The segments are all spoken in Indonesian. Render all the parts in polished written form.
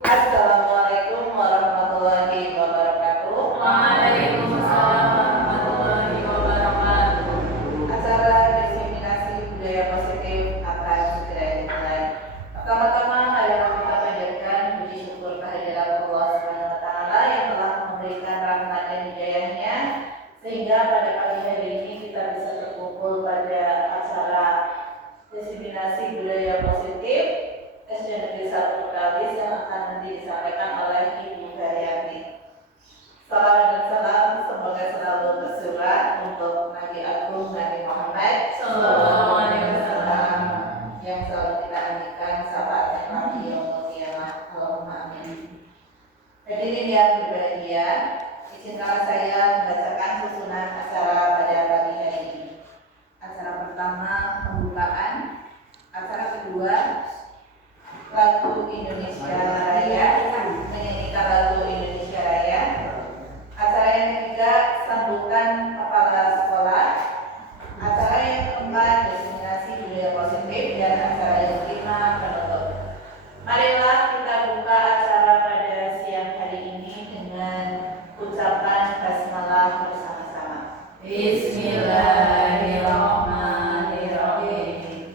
Assalamualaikum warahmatullahi wabarakatuh. Waalaikumsalam warahmatullahi wabarakatuh. Acara diseminasi budaya positif akan segera dimulai. Pertama-tama marilah kita panjatkan puji syukur kehadirat Allah SWT yang telah memberikan rahmat dan hidayahnya sehingga pada pagi hari ini kita bisa berkumpul pada acara diseminasi budaya positif SD Negeri 1 Betawi yang akan nanti disampaikan oleh Ibu Haryati. Salam dan salam semoga selalu tersurah untuk Nabi Agung Nabi Muhammad Sallallahu alaihi wasallam yang selalu kita anikan syafaatnya kami yaumul qiyamah. Allahumma amin. Hadirin yang berbahagia, izinkanlah saya membacakan susunan acara pada pagi hari ini. Acara pertama pembukaan, acara kedua lagu Indonesia Raya, menyanyikan lagu Indonesia Raya. Acara yang ketiga sambutan kepala sekolah. Acara yang keempat diseminasi budaya positif dan acara yang kelima penutup. Marilah kita buka acara pada siang hari ini dengan ucapan basmalah bersama-sama. Bismillahirrahmanirrahim.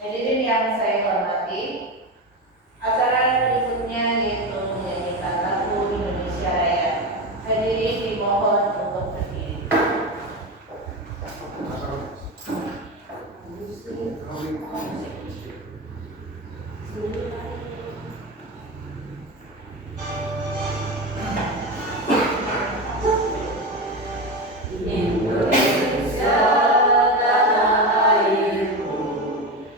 Hadirin yang saya hormati, acara berikutnya yaitu menyanyikan lagu Indonesia Raya. Hadirin dimohon untuk berdiri. Indonesia tanah airku,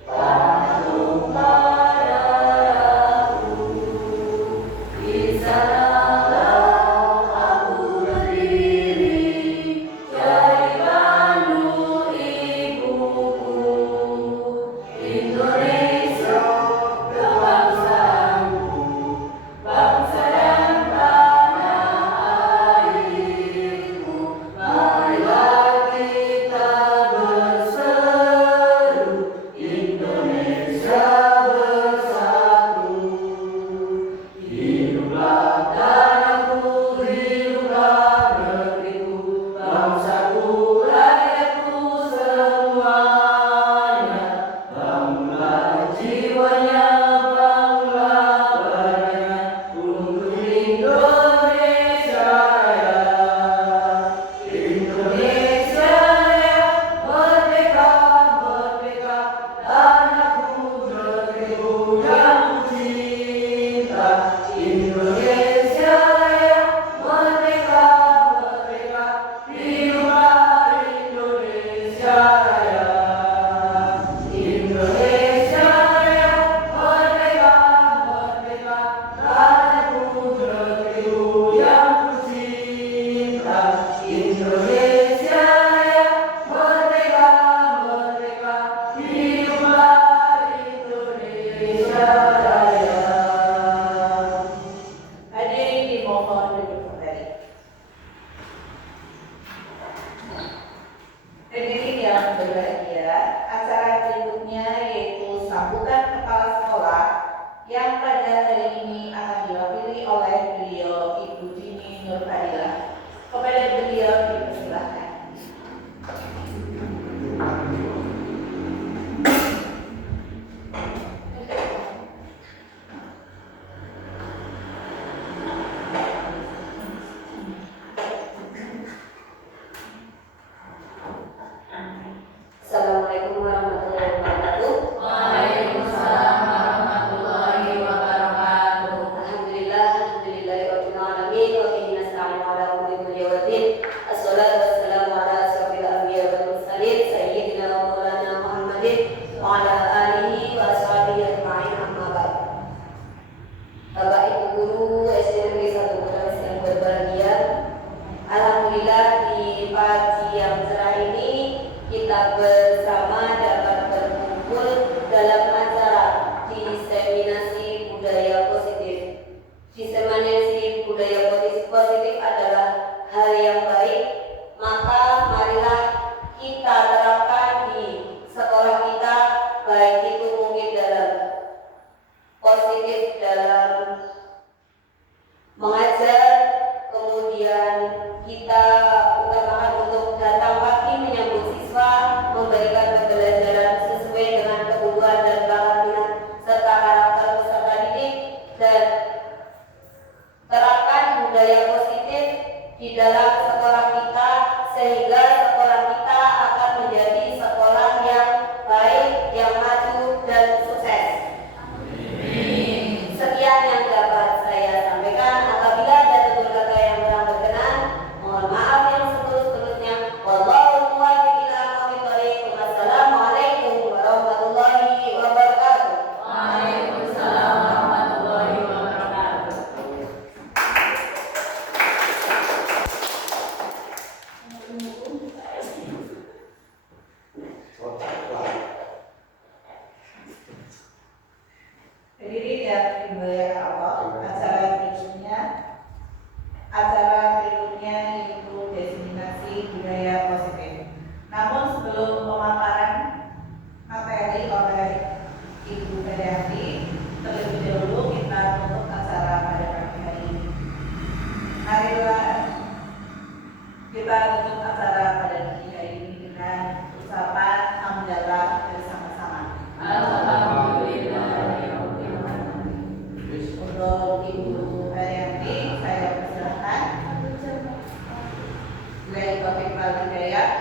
tanah tumpah darahku. Di sanalah aku berdiri, jadi pandu ibuku. Indonesia kebangsaanku, bangsa dan tanah airku. Marilah kita berseru, Indonesia bersatu. Hiduplah tanahku, hiduplah negeriku, bangsaku, rakyatku semuanya. Bangunlah jiwanya, bangunlah badannya, untuk Indonesia Raya. Indonesia Raya, merdeka, merdeka, tanahku, negeriku yang kucinta. Indonesia Raya, merdeka, merdeka, hiduplah Indonesia Raya. Indonesia Raya, merdeka, merdeka, tanahku, negeriku yang kucinta. Indonesia Raya, merdeka, merdeka, hiduplah Indonesia Raya. Hadirin dimohon duduk kembali. Hadirin yang berbahagia, acara berikutnya yaitu sambutan kepala sekolah yang pada hari ini akan diwakili oleh beliau Ibu Dini Nurfadilah. Kepada beliau dipersilahkan. Assalamualaikum warahmatullahi wabarakatuh. Waalaikumsalam warahmatullahi wabarakatuh. Alhamdulillahirabbil alamin wa bihi nasta'inu ala umuri dunya waddin. Assalatu wassalamu ala asyrofil anbiya wal mursalin sayyidina wa maulana Muhammadin wa ala alihi wa ashabihi ajma'in, amma ba'd. Bapak Ibu guru SD Negeri 1 Betawi yang berbahagia, alhamdulillah di pagi yang cerah ini kita bersama dapat berkumpul dalam acara diseminasi budaya positif. Diseminasi budaya positif adalah hal yang baik, maka marilah kita terapkan di sekolah kita, baik itu mungkin dalam positif dalam dimuliakan Allah. Acara berikutnya yaitu diseminasi budaya positif. Namun sebelum pemaparan materi oleh Ibu Feryati, terlebih dahulu kita tutup acara pada pagi hari ini. Marilah kita tutup acara pada pagi hari ini dengan ucapan hamdalah bersama-sama. Alhamdulillah. Untuk Ibu Feryati, saya persilahkan.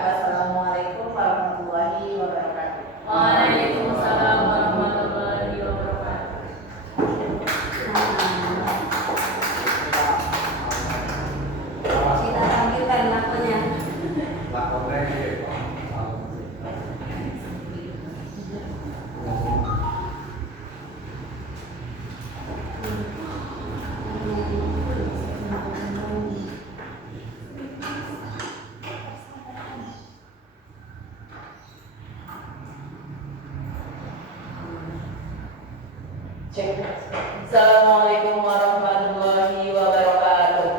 Wassalamualaikum warahmatullahi wabarakatuh. Waalaikumsalam warahmatullahi wabarakatuh. Kita tampilkan lakonnya. Assalamualaikum warahmatullahi wabarakatuh.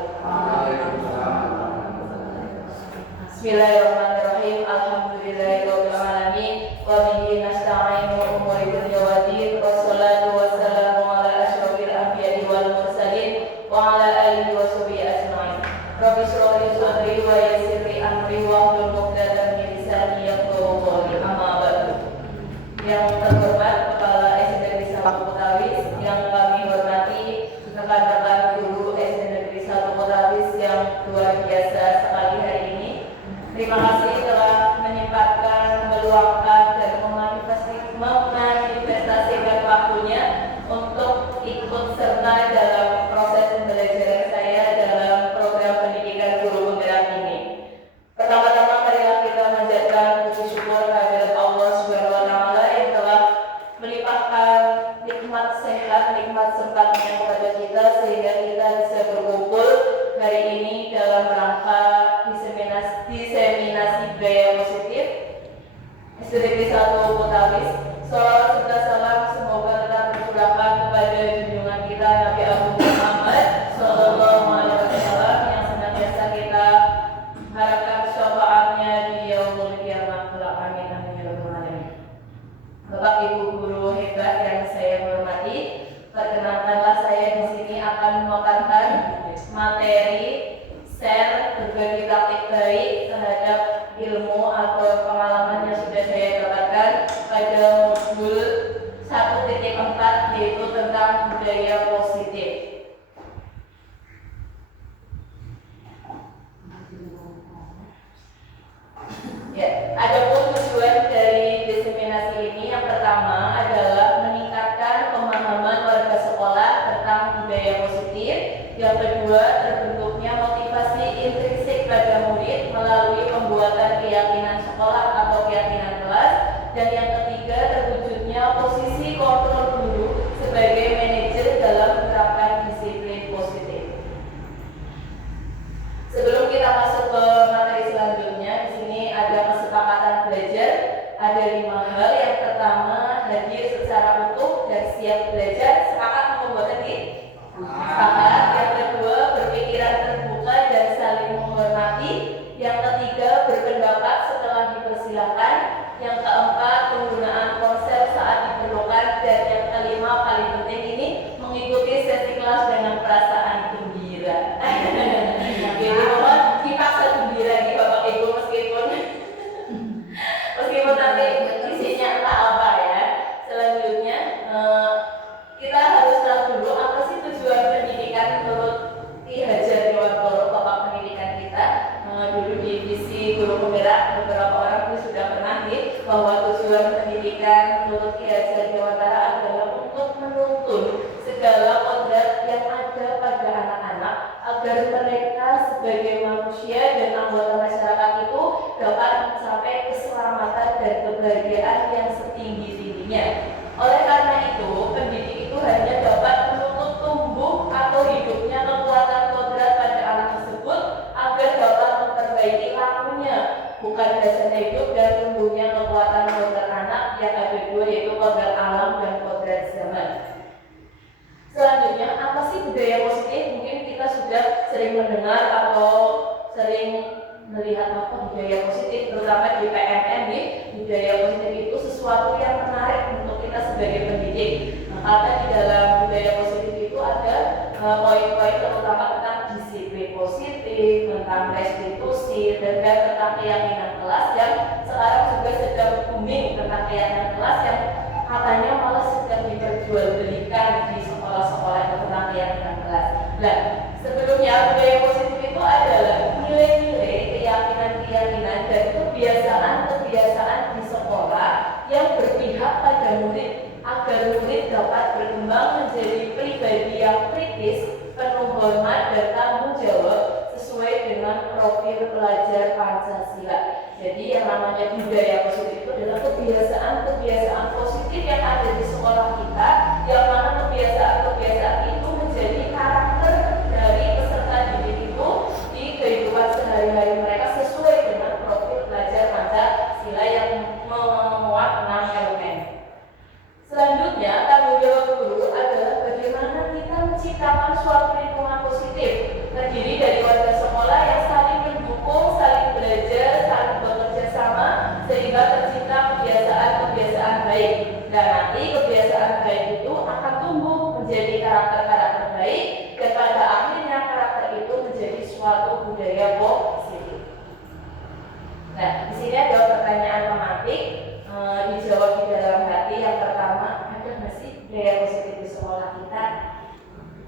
Bismillahirrahmanirrahim. Alhamdulillahirabbil alamin wa bihi nasta'inu umuri dunya waddin. Wassalatu wassalamu ala asyrofil anbiya'i wal mursalin wa ala alihi wa sahbihi ajma'in. Rabbi shrah li sadri wa yassir li amri wa hlul 'uqdatam min lisani yafqahu qawli. Amma ba'du. Yang terhormat Kepala SD Negeri 1 Kotawis, yang kami hormati rekan-rekan guru SD Negeri 1 Kotawis yang luar biasa sekali hari ini. Terima kasih telah menyempatkan, meluangkan dan memanifestasikan waktunya untuk ikut serta dalam proses pembelajaran saya dalam program pendidikan guru penggerak ini. Pertama-tama marilah kita manjatkan puji syukur kehadirat Allah Subhanahu wa taala yang telah melimpahkan nikmat sehat, nikmat sempatnya kepada kita sehingga kita bisa berkumpul hari ini dalam rangka diseminasi budaya positif SD Negeri 1 Kotawis. Salawat serta salam semoga tetap tercurahkan kepada junjungan kita Nabi Agung Muhammad Sallallahu Alaihi Wasallam yang senantiasa kita harapkan syafaatnya di yaumul qiyamah. Amin amin ya rabbal alamin. Bapak Ibu guru hebat yang saya hormati, perkenalkanlah saya di sini akan memaparkan materi share berbagi praktik baik terhadap ilmu atau pengalaman yang sudah saya dapatkan pada modul 1.4 yaitu tentang budaya positif. Ya, adapun tujuan dari diseminasi ini yang pertama adalah meningkatkan pemahaman warga sekolah tentang budaya positif. Yang kedua, terbentuknya motivasi intrinsik pada murid melalui pembuatan keyakinan sekolah atau keyakinan kelas. Dan yang ketiga, terwujudnya posisi kontrol guru sebagai manajer dalam menerapkan disiplin positif. Sebelum kita masuk ke materi selanjutnya, di sini ada kesepakatan belajar. Ada 5 hal. Yang pertama, hadir secara utuh dan siap belajar. Sepakat membuat tadi? Sepakat. Yang kedua, berpikiran terbuka dan saling menghormati. Yang ketiga, berpendapat setelah dipersilakan. Yang keempat, penggunaan ponsel saat diperlukan. Dan yang kelima, paling penting ini, mengikuti sesi kelas dengan perasaan gembira. Jadi mohon dipaksa gembira nih Bapak Ibu meskipun nanti isinya entah apa ya. Selanjutnya kita harus tahu dulu apa sih tujuan pendidikan menurut Ki Hajar Dewantoro, Bapak pendidikan kita. Dulu di visi guru penggerak beberapa orang itu sudah pernah bahwa tujuan pendidikan menurut Ki Hajar Dewantara adalah untuk menuntun segala kodrat yang ada pada anak-anak agar mereka sebagai manusia dan anggota masyarakat itu dapat mencapai keselamatan dan kebahagiaan yang setinggi-tingginya. Oleh karena itu, pendidik itu hanya Karena di dalam budaya positif itu ada poin-poin terutama tentang disiplin positif, tentang restitusi, dan tentang keyakinan kelas yang sekarang juga sedang booming tentang keyakinan kelas yang katanya malah sedang diperjualbelikan di sekolah-sekolah tentang keyakinan kelas. Nah, sebelumnya budaya positif itu adalah nilai-nilai, keyakinan-keyakinan dan kebiasaan-kebiasaan di sekolah yang berpihak pada murid agar murid dapat berkembang menjadi pribadi yang kritis, penuh hormat dan tanggung jawab sesuai dengan profil pelajar Pancasila. Jadi yang namanya budaya positif itu adalah kebiasaan-kebiasaan positif yang ada di sekolah kita, yang mana kebiasaan-kebiasaan itu menjadi karakter dari peserta didik itu di kehidupan sehari-hari mereka sesuai dengan profil pelajar Pancasila yang memuat 6 elemen. Selanjutnya, tanggung jawab guru adalah bagaimana kita menciptakan suatu lingkungan positif terdiri dari warga sekolah yang saling mendukung, saling belajar, saling bekerja sama sehingga tercipta kebiasaan-kebiasaan baik. Dan nanti kebiasaan baik itu akan tumbuh menjadi karakter-karakter baik dan pada akhirnya karakter itu menjadi suatu budaya positif. Nah, di sini ada pertanyaan tematik. Dijawab di dalam hati. Yang pertama, ada nggak sih budaya positif di sekolah kita?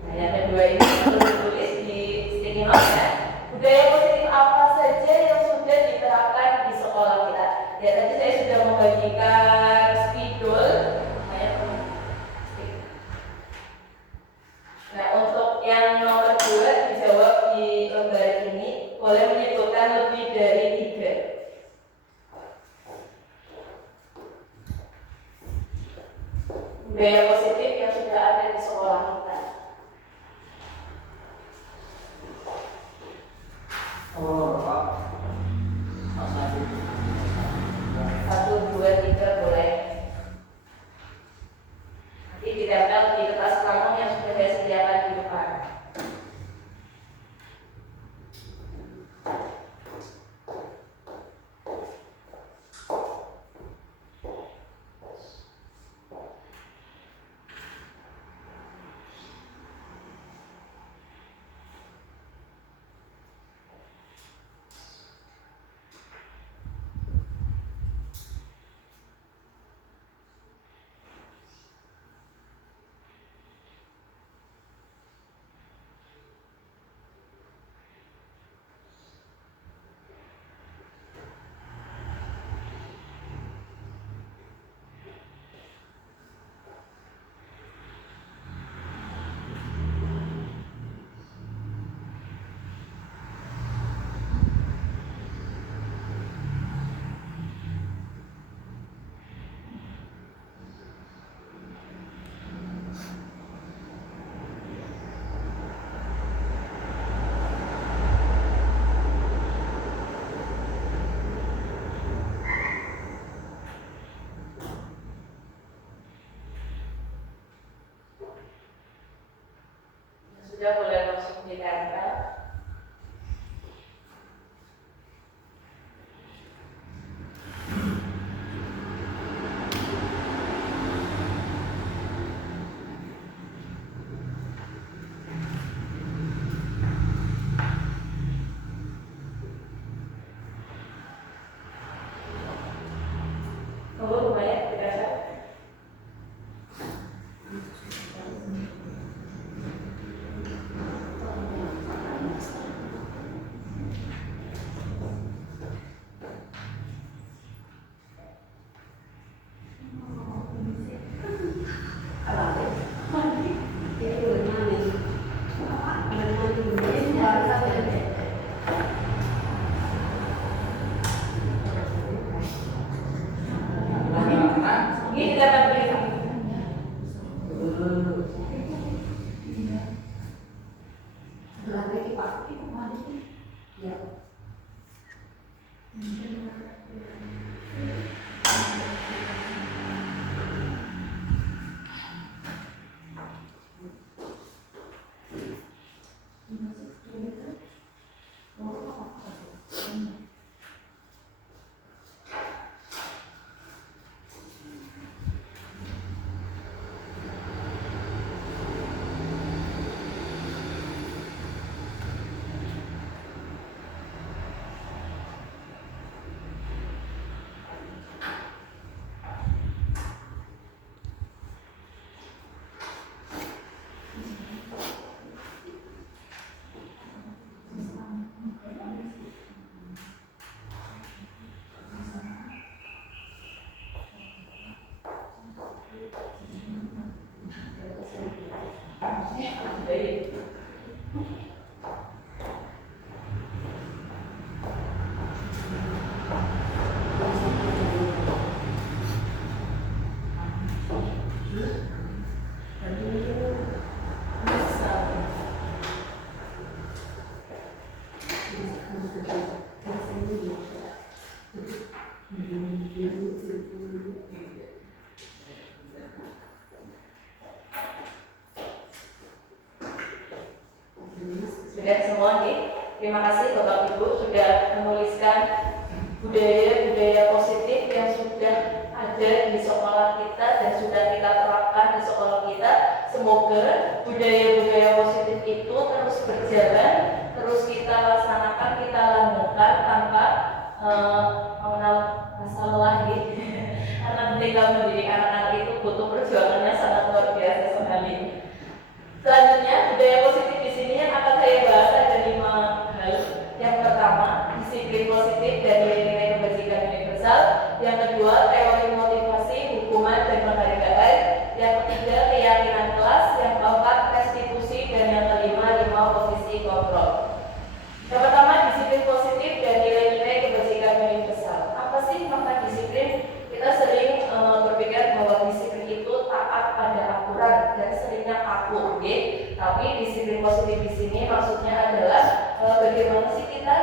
Nah, yang kedua ini perlu ditulis di sticky note ya. Budaya positif apa saja yang sudah diterapkan di sekolah kita? Ya, tadi saya sudah membagikan spidol. Nah, untuk yang nomor 2 dijawab di lembar ini, boleh menyebutkan lebih dari 3. Budaya positif yang sudah ada di sekolah kita. Oh, Pak. 1, 2, 3 boleh. Nanti ditempel di kertas kamu yang sudah saya sediakan di depan. Baik. Sudah semua nih. Terima kasih Bapak Ibu sudah menuliskan budaya-budaya positif yang sudah ada di sekolah kita dan sudah kita terapkan di sekolah kita. Semoga budaya-budaya positif itu terus berjalan, terus kita laksanakan, kita langgengkan tanpa mengenal rasa lelah gitu. Karena ketika mendidik anak-anak itu butuh perjuangannya sangat luar biasa sekali. Selanjutnya, budaya positif di sini yang akan saya bahas ada 5 hal. Yang pertama, disiplin positif dan nilai-nilai kebajikan universal. Yang kedua, teori motivasi, hukuman dan penghargaan. Yang ketiga, keyakinan kelas. Yang keempat, restitusi. Dan yang kelima, 5 posisi kontrol. Yang pertama, disiplin positif dan nilai-nilai kebajikan universal. Apa sih makna disiplin? Kita sering berpikir bahwa disiplin itu taat pada aturan dan seringnya kaku, okay? Tapi disiplin positif di sini maksudnya adalah bagaimana sih kita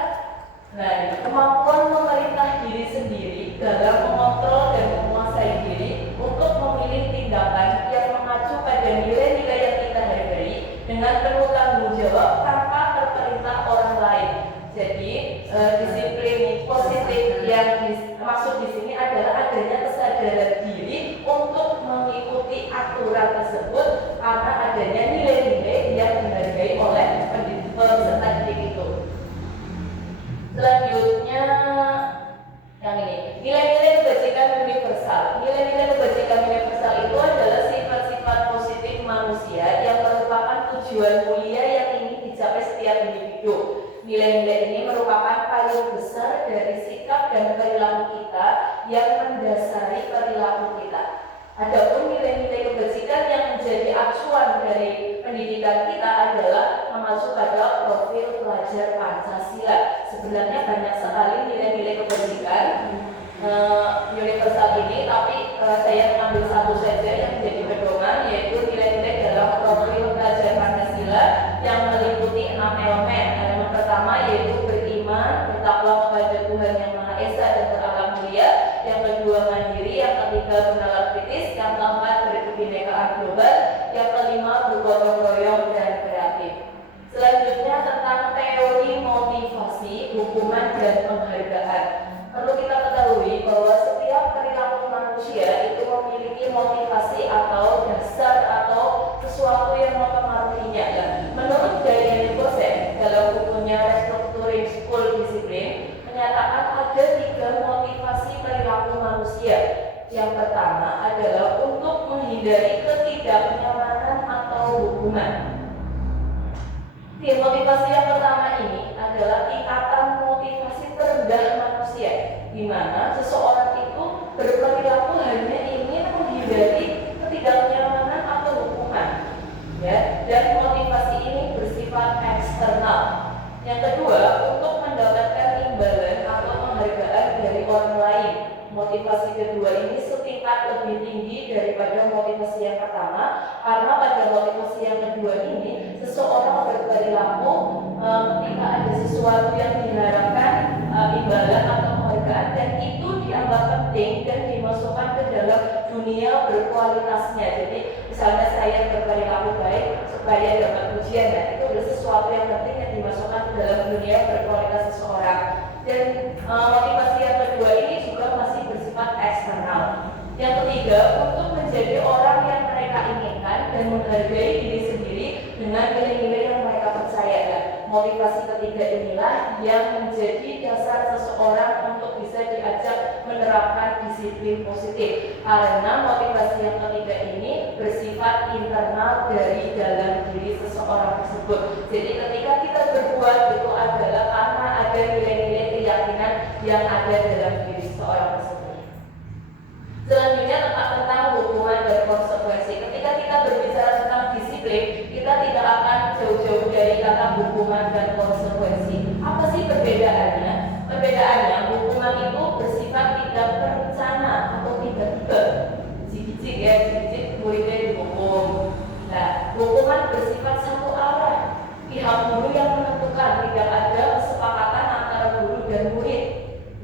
kemampuan memerintah diri sendiri dalam mengontrol dan menguasai diri untuk memilih tindakan yang mengacu pada nilai-nilai yang kita hargai dengan penuh tanggung jawab tanpa terperintah orang lain. Jadi disiplin positif yang maksud di sini adalah adanya kesadaran diri untuk mengikuti aturan tersebut karena adanya nilai-nilai yang dihargai oleh peserta didik itu. Selanjutnya yang ini, nilai-nilai kebajikan universal. Nilai-nilai kebajikan universal itu adalah sifat-sifat positif manusia yang merupakan tujuan mulia yang ingin dicapai setiap individu. Nilai-nilai ini merupakan payung besar dari sikap dan perilaku kita yang mendasari perilaku kita. Adapun nilai-nilai kebajikan yang menjadi acuan dari pendidikan kita adalah mengacu pada profil pelajar Pancasila. Sebenarnya banyak sekali nilai-nilai kebajikan universal ini, tapi saya mengambil satu saja yang menjadi pedoman, yaitu nilai-nilai dalam profil pelajar Pancasila yang meliputi 6 elemen. Elemen pertama yaitu beriman, bertakwa kepada Tuhan Yang Maha Esa dan berakhlak mulia. Yang kedua mandiri, yang ketiga bernalar kritis, yang keempat berkebinekaan global, yang kelima bergotong royong dan kreatif. Selanjutnya tentang teori motivasi, hukuman dan penghargaan. Perlu kita ketahui bahwa setiap perilaku manusia itu memiliki motivasi atau dasar atau sesuatu yang mempengaruhinya. Menurut Daniel Gosen dalam bukunya Restructuring School Discipline menyatakan ada 3 motivasi perilaku manusia. Yang pertama adalah untuk menghindari ketidaknyamanan atau hukuman. Motivasi yang pertama ini adalah tingkatan motivasi terendah manusia, di mana seseorang itu berperilaku hanya ingin menghindari ketidaknyamanan atau hukuman, ya. Dan motivasi ini bersifat eksternal. Yang kedua, untuk mendapatkan imbalan atau penghargaan dari orang lain. Motivasi kedua ini setingkat lebih tinggi daripada motivasi yang pertama, karena pada motivasi yang kedua ini seseorang berperilaku ketika ada sesuatu yang diharapkan imbalan atau penghargaan, dan itu dianggap penting dan dimasukkan ke dalam dunia berkualitasnya. Jadi misalnya saya berperilaku baik supaya dapat ujian, ya, itu adalah sesuatu yang penting yang dimasukkan ke dalam dunia berkualitas seseorang. Dan motivasi yang kedua ini juga masih bersifat eksternal. Yang ketiga, untuk menjadi orang yang mereka inginkan dan menghargai diri sendiri dengan nilai-nilai yang mereka percayakan. Motivasi ketiga inilah yang menjadi dasar seseorang untuk bisa diajak menerapkan disiplin positif. Karena motivasi yang ketiga ini bersifat internal dari dalam diri seseorang tersebut. Jadi ketika kita berbuat itu adalah karena ada nilai-nilai keyakinan yang ada dalam diri seseorang tersebut. Selanjutnya tentang hukuman dan konsekuensi. Ketika kita berbicara tentang disiplin, kita tidak akan hukuman dan konsekuensi. Apa sih perbedaannya? Perbedaannya, hukuman itu bersifat tidak terencana atau tiba-tiba. Cicik ya, cicik muridnya dihukum. Nah, hukuman bersifat satu arah. Pihak guru yang menentukan, tidak ada kesepakatan antara guru dan murid.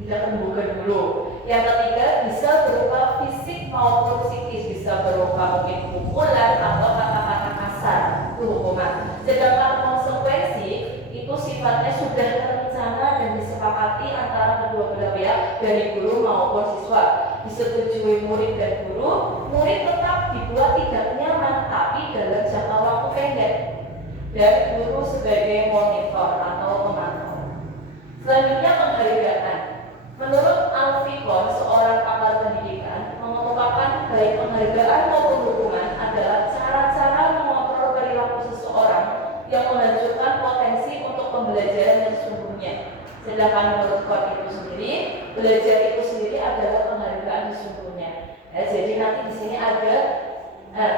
Tidak membuka dulu. Yang ketiga, bisa berupa fisik maupun psikis, bisa berupa mungkin pukulan atau kata-kata kasar, itu hukuman. Sedangkan konsekuensi itu sifatnya sudah terencana dan disepakati antara kedua belah pihak, dari guru maupun siswa. Disetujui murid dan guru, murid tetap dibuat tidak nyaman tapi dalam jangka waktu pendek, dan guru sebagai monitor atau pemantau. Selanjutnya, penghargaan. Menurut Alfikon, seorang pakar pendidikan, mengungkapkan baik penghargaan maupun hukuman adalah cara-cara mengontrol perilaku seseorang yang menghancurkan potensi untuk pembelajaran yang sesungguhnya. Sedangkan menurut Kon itu sendiri, belajar itu sendiri adalah penghargaan sesungguhnya. Ya, jadi nanti di sini ada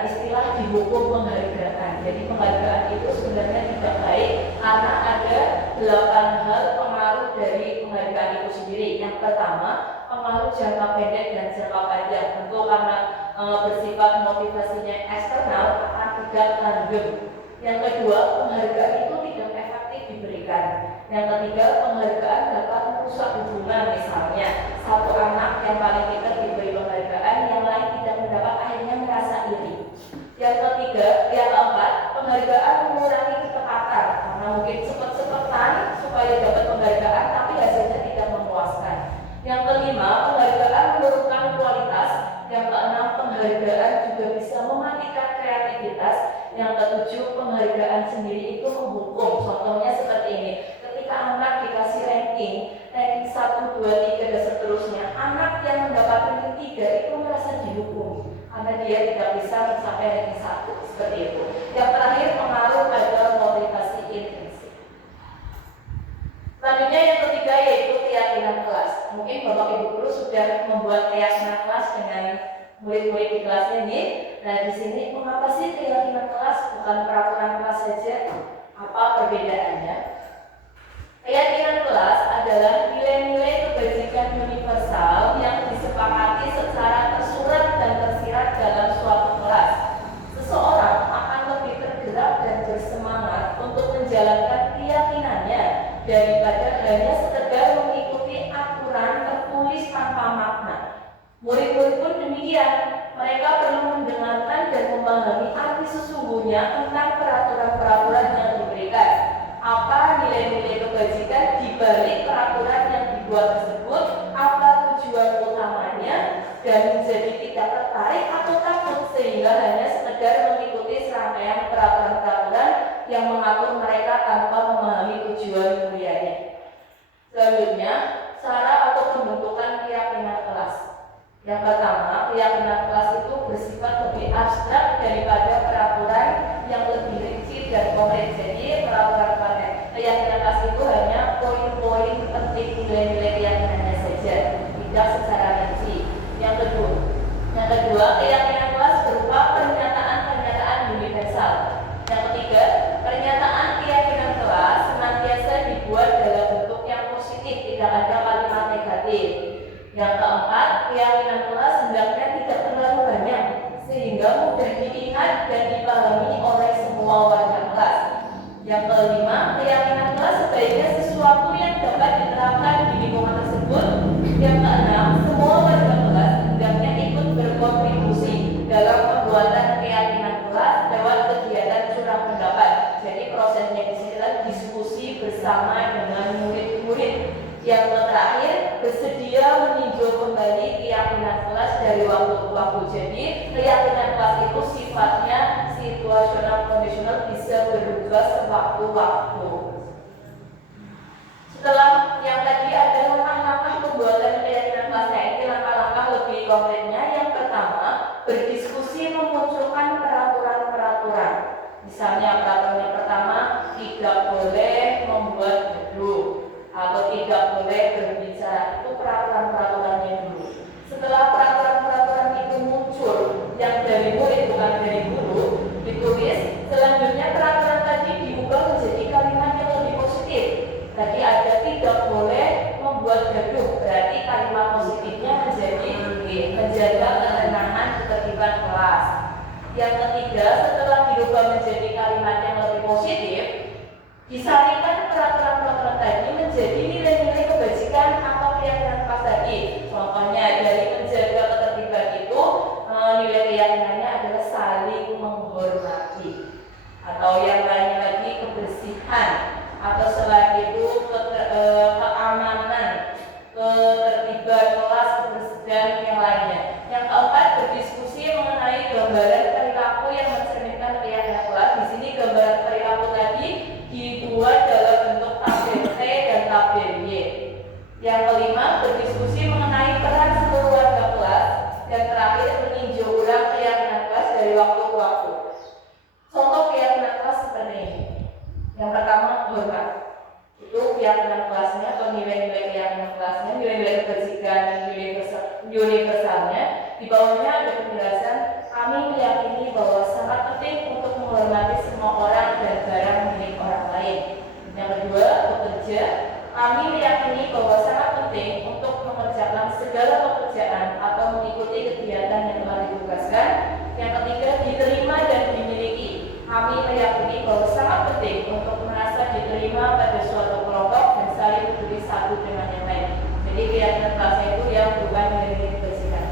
istilah dihukum penghargaan. Jadi penghargaan itu sebenarnya tidak baik karena ada 8 hal pengaruh dari penghargaan itu sendiri. Yang pertama, pengaruh jangka pendek dan jangka panjang. Tentu karena bersifat motivasinya eksternal akan tidak langgeng. Yang kedua, penghargaan itu tidak efektif diberikan. Yang ketiga, penghargaan dapat merusak hubungan. Misalnya, satu anak yang paling pintar diberi penghargaan, yang lain tidak mendapat, akhirnya merasa iri. Yang keempat, penghargaan mengurangi ketepatan karena mungkin cepat-cepatan supaya dapat penghargaan tapi hasilnya tidak memuaskan. Yang kelima, penghargaan menurunkan kualitas. Yang keenam, penghargaan juga bisa mematikan kreativitas. Yang ketujuh, penghargaan sendiri itu menghukum. Contohnya seperti ini. Ketika anak dikasih ranking 1, 2, 3 dan seterusnya, anak yang mendapat ranking 3 itu merasa dihukum karena dia tidak bisa mencapai ranking 1, seperti itu. Yang terakhir, pengaruh pada motivasi intrinsik. Selanjutnya yang ketiga yaitu keyakinan kelas. Mungkin Bapak Ibu guru sudah membuat keyakinan kelas dengan murid-murid di kelasnya ini. Nah, di sini mengapa sih keyakinan kelas, bukan peraturan kelas saja? Apa perbedaannya? Keyakinan kelas adalah nilai-nilai kebajikan universal yang disepakati secara tersurat dan tersirat dalam suatu kelas. Seseorang akan lebih tergerak dan bersemangat untuk menjalankan keyakinannya daripada hanya sekedar mengikuti aturan tertulis tanpa makna. Murid-murid pun demikian. Mereka perlu mendengarkan dan memahami arti sesungguhnya tentang peraturan-peraturan yang diberikan. Apa nilai-nilai kebajikan di balik peraturan yang dibuat tersebut, apa tujuan utamanya, dan menjadi tidak tertarik atau takut sehingga hanya sekedar mengikuti serangkaian peraturan-peraturan yang mengatur mereka tanpa memahami tujuan mulianya. Selanjutnya, cara atau pembentukan keyakinan kelas. Yang pertama, keyakinan kelas itu bersifat lebih abstrak daripada peraturan yang lebih rinci dan konkret. Jadi peraturan keyakinan kelas itu hanya poin-poin penting nilai-nilai keyakinannya saja, tidak secara rinci. Yang kedua, keyakinan kelas berupa pernyataan-pernyataan universal. Yang ketiga, pernyataan keyakinan kelas senantiasa dibuat dalam bentuk yang positif, tidak ada kalimat negatif. Yang keempat, keyakinan kelas hendaknya tidak terlalu banyak sehingga mudah diingat dan dipahami oleh semua warga kelas. Yang kelima, keyakinan kelas sebaiknya sesuatu yang dapat diterapkan di lingkungan tersebut. Yang keenam, semua warga kelas hendaknya ikut berkontribusi dalam pembuatan keyakinan kelas lewat kegiatan curang pendapat. Jadi prosesnya di sini adalah diskusi bersama dengan murid-murid. Yang terakhir, bersedia meninjau kembali keyakinan kelas dari waktu ke waktu. Jadi keyakinan kelas itu sifatnya situasional kondisional, bisa berubah sewaktu-waktu. Setelah yang tadi ada langkah-langkah pembuatan keyakinan kelasnya, ini langkah-langkah lebih konkretnya. Yang pertama, berdiskusi memunculkan peraturan-peraturan. Misalnya peraturan yang pertama, tidak boleh membuat gedung atau tidak boleh berbicara. Itu peraturan-peraturannya dulu. Setelah peraturan-peraturan itu muncul yang dari murid bukan dari guru, ditulis, selanjutnya peraturan tadi diubah menjadi kalimat yang lebih Yang ketiga, setelah dirubah menjadi kalimat yang lebih positif, disarikan peraturan-peraturan tadi menjadi nilai-nilai kebajikan atau keyakinan kelas tadi. Contohnya dari menjaga ketertiban itu, nilai keyakinannya adalah saling menghormati. Atau yang lainnya lagi kebersihan, atau selain itu keamanan, ketertiban kelas, kebersihan yang lainnya. Yang keempat, berdiskusi mengenai gambaran perilaku yang mencerminkan keyakinan kelas. Di sini gambaran perilaku tadi dibuat dalam bentuk tabel T dan tabel Y. Yang kelima, berdiskusi mengenai peran seluruh warga kelas. Dan terakhir, meninjau ulang keyakinan kelas dari waktu ke waktu. Contoh keyakinan kelas seperti ini. Yang pertama, hormat. Itu keyakinan kelasnya atau nilai-nilai keyakinan kelasnya, nilai-nilai kebajikan, universalnya. Di bawahnya ada penjelasan, kami meyakini bahwa sangat penting untuk menghormati semua orang dan barang milik orang lain. Yang kedua, bekerja. Kami meyakini bahwa sangat penting untuk mengerjakan segala pekerjaan atau mengikuti kegiatan yang telah ditugaskan. Yang ketiga, diterima dan dimiliki. Kami meyakini bahwa sangat penting untuk merasa diterima pada suatu kelompok dan saling peduli satu dengan yang lain. Jadi keyakinan kelasnya itu yang bukan nilai-nilai kebajikan.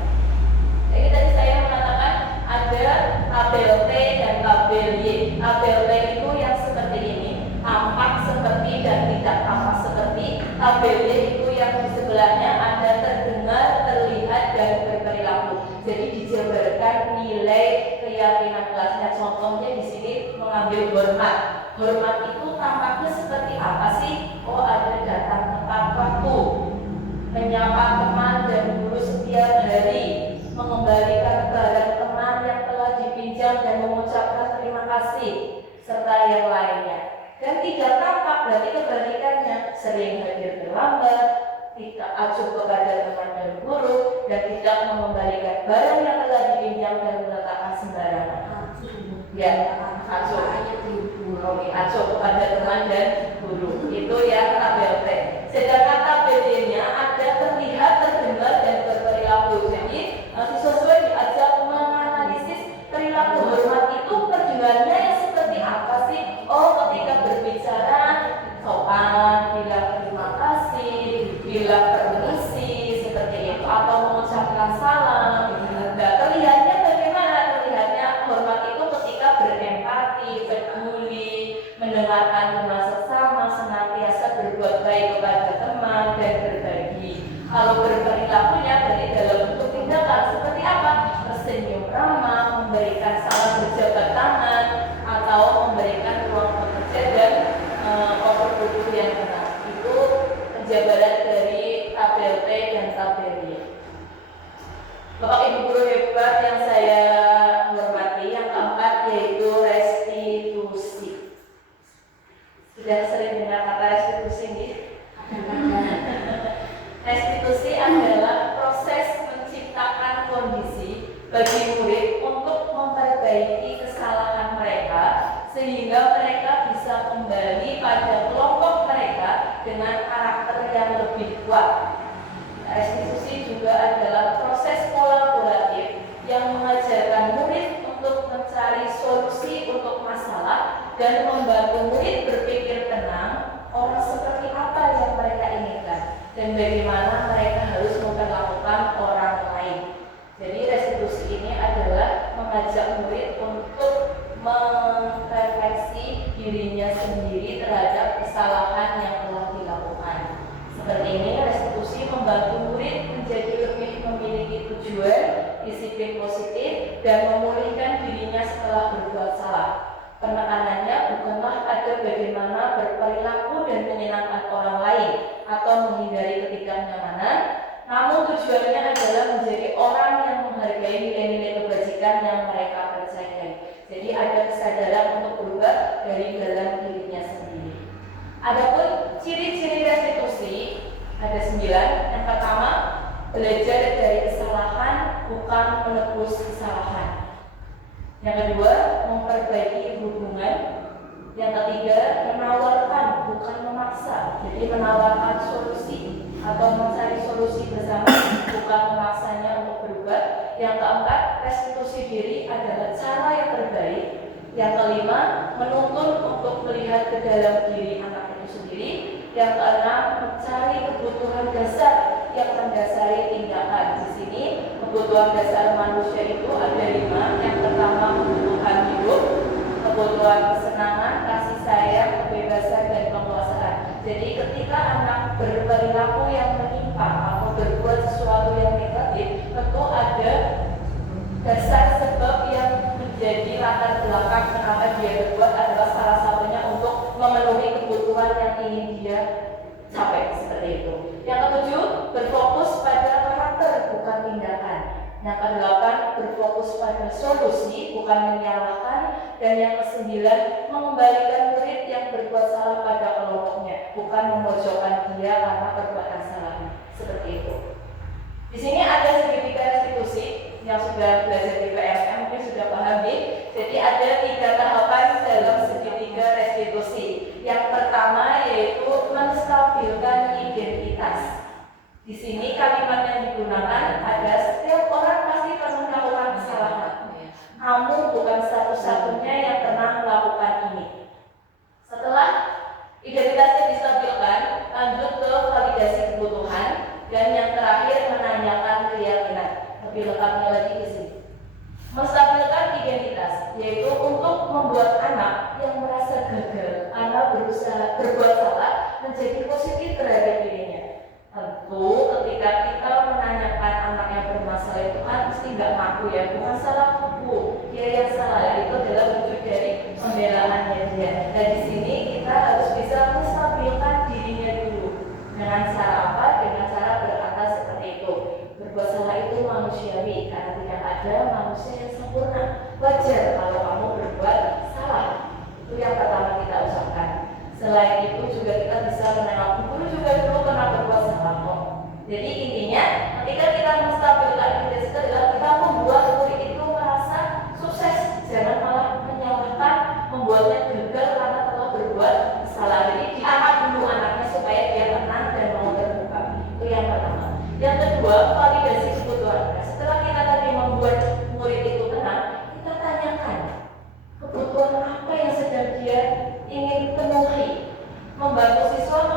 Jadi tadi saya mengatakan ada tabel T dan tabel Y. Tabel T itu yang seperti ini, tampak seperti dan tidak tampak seperti. Tabel Y itu yang di sebelahnya ada terdengar, terlihat, dan berperilaku. Jadi dijabarkan nilai keyakinan kelasnya. Contohnya di sini mengambil hormat. Hormat itu tampaknya seperti apa sih? Oh, ada datang tepat waktu, menyapa teman dan guru setiap hari, mengembalikan barang teman yang telah dipinjam dan mengucapkan terima kasih, serta yang lainnya. Dan tidak tampak berarti kebalikannya, sering hadir terlambat, tidak acuh kepada teman dan guru, dan tidak mengembalikan barang yang telah dipinjam dan meletakkan sembarangan. Ya, acuh. Oke, acuh kepada teman dan guru. Itu yang tabel T. Sedangkan tabel Y-nya ada terlihat, terdengar, dan berperilaku. Jadi siswa diajak menganalisis perilaku hormat itu terdengarnya yang seperti apa sih? Oh, ketika berbicara sopan, bilang terima kasih, bilang permisi, seperti itu, atau mengucapkan salam. Nah, terlihatnya bagaimana? Terlihatnya hormat itu ketika berempati, peduli, mendengarkan teman sesama, senantiasa berbuat baik kepada teman dan berbagi. Kalau berperilakunya berarti dalam bentuk tindakan seperti apa? Tersenyum ramah, memberikan salam berjabat tangan, atau memberikan ruang bekerja dan oper yang benar. Itu penjabaran dari tabel T dan tabel Y. Bapak Ibu guru hebat yang saya hormati, yang keempat yaitu restitusi. Sudah sering dengar kata restitusi ini? Restitusi adalah proses menciptakan kondisi bagi murid untuk memperbaiki kesalahan mereka sehingga mereka bisa kembali pada kelompok mereka dengan karakter yang lebih kuat. Restitusi juga adalah proses kolaboratif yang mengajarkan murid untuk mencari solusi untuk masalah dan membantu murid berpikir tenang orang seperti apa yang mereka inginkan dan bagaimana mereka harus memperlakukan orang lain. Jadi restitusi ini adalah mengajak murid untuk merefleksi dirinya sendiri terhadap kesalahan yang telah dilakukan. Seperti ini, restitusi membantu murid menjadi lebih memiliki tujuan, disiplin positif, dan memulihkan dirinya setelah berbuat salah. Penekanannya bukanlah pada bagaimana berperilaku dan menyenangkan orang lain atau menghindari ketidaknyamanan, namun tujuannya adalah menjadi orang yang menghargai nilai-nilai kebajikan yang mereka percayai. Jadi ada kesadaran untuk berubah dari dalam dirinya sendiri. Adapun ciri-ciri restitusi ada 9. Yang pertama, belajar dari kesalahan bukan menebus kesalahan. Yang kedua, memperbaiki hubungan. Yang ketiga, menawarkan bukan memaksa. Jadi menawarkan solusi atau mencari solusi bersama bukan memaksanya untuk berubah. Yang keempat, restitusi diri adalah cara yang terbaik. Yang kelima, menuntun untuk melihat ke dalam diri anak itu sendiri. Yang keenam, mencari kebutuhan dasar yang mendasari tindakan. Di sini kebutuhan dasar manusia itu ada 5. Yang pertama, kebutuhan hidup, kebutuhan kesenangan, kasih sayang, kebebasan, dan penguasaan. Jadi ketika anak berperilaku yang menyimpang atau berbuat sesuatu yang negatif, tentu ada dasar sebab yang menjadi latar belakang kenapa dia berbuat adalah salah satunya untuk memenuhi kebutuhan yang ingin dia capai, seperti itu. Yang ketujuh, berfokus pada karakter bukan tindakan. Yang kedelapan, berfokus pada solusi bukan menyalahkan. Dan yang kesembilan, mengembalikan murid yang berbuat salah pada kelompoknya, bukan memojokkan dia karena perbuatan salahnya, seperti itu. Di sini ada segitiga restitusi yang sudah belajar di PMM mungkin sudah paham nih. Jadi ada 3 tahapan dalam segitiga restitusi. Yang pertama yaitu menstabilkan identitas. Di sini kalimat yang digunakan ada setiap orang pasti pernah melakukan kesalahan. Kamu bukan satu-satunya yang pernah melakukan ini. Setelah identitasnya distabilkan, lanjut ke validasi kebutuhan. Dan yang terakhir, menanyakan keyakinan. Lebih lengkapnya lagi di sini. Menstabilkan identitas, yaitu untuk membuat anak yang merasa gagal karena berusaha berbuat salah menjadi positif terhadap dirinya. Tentu ketika kita menanyakan anak yang bermasalah itu kan mesti nggak ngaku ya, bukan salahku, dia yang salah. Itu adalah wujud dari pembelaannya dia. Dan di sini kita harus bisa menstabilkan dirinya dulu. Dengan cara apa? Dengan cara berkata seperti itu. Berbuat salah itu manusiawi karena tidak ada manusia yang sempurna. Wajar kalau kamu berbuat salah. Itu yang pertama kita usahakan. Selain itu juga kita bisa menengok guru juga dulu pernah berbuat salah kok. Jadi intinya ketika kita menstabilkan identitas adalah kita membuat murid itu merasa sukses. Jangan malah menyalahkan, membuatnya gagal karena telah berbuat salah. Jadi diangkat dulu anaknya supaya dia tenang dan mau terbuka. Itu yang pertama. Yang kedua, validasi kebutuhan. Nah, setelah kita tadi membuat murid itu tenang, kita tanyakan kebutuhan apa yang sedang dia ingin penuhi. Membantu siswa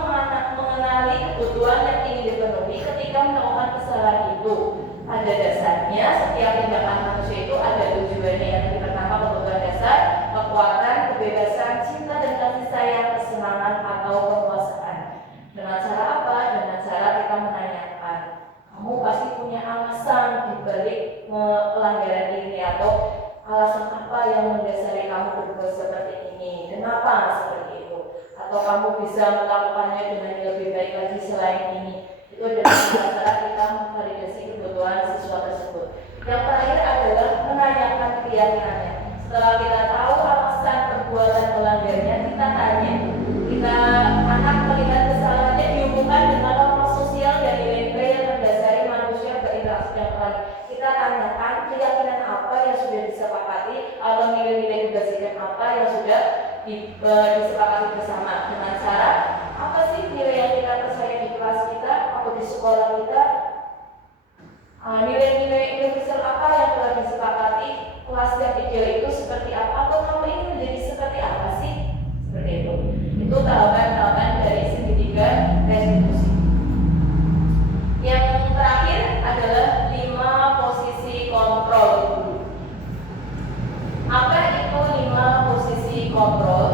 mengenali kebutuhan yang ingin dipenuhi ketika melakukan kesalahan itu. Pada dasarnya, setiap tindakan manusia itu ada tujuannya. Yang pertama, kebutuhan dasar, kekuatan, kebebasan, cinta dan kasih sayang, kesenangan atau penguasaan. Dengan cara apa? Dengan cara kita menanyakan, kamu pasti punya alasan dibalik pelanggaran ini atau alasan apa yang mendasari kamu berbuat seperti ini? Kenapa seperti itu? Atau kamu bisa melakukannya dengan lebih baik lagi selain ini? Itu adalah cara kita memvalidasi kebutuhan siswa tersebut. Yang terakhir adalah menanyakan keyakinannya. Setelah kita tahu alasan perbuatan melanggarnya, kita tanya. Kita anak melihat kesalahannya dihubungkan dengan norma sosial dan nilai-nilai yang mendasari manusia berinteraksi dengan lain. Kita tanyakan keyakinan apa yang sudah disepakati atau nilai-nilai kebajikan apa yang sudah disepakati bersama. Dengan cara apa sih nilai yang kita percaya di kelas kita atau di sekolah kita? Nilai-nilai universal apa yang telah disepakati? Kelas yang ideal itu seperti apa? Atau kamu ingin menjadi seperti apa sih? Seperti itu. Itu tahapan-tahapan dari segitiga restitusi. Yang terakhir adalah 5 posisi kontrol. Apa itu 5 posisi kontrol?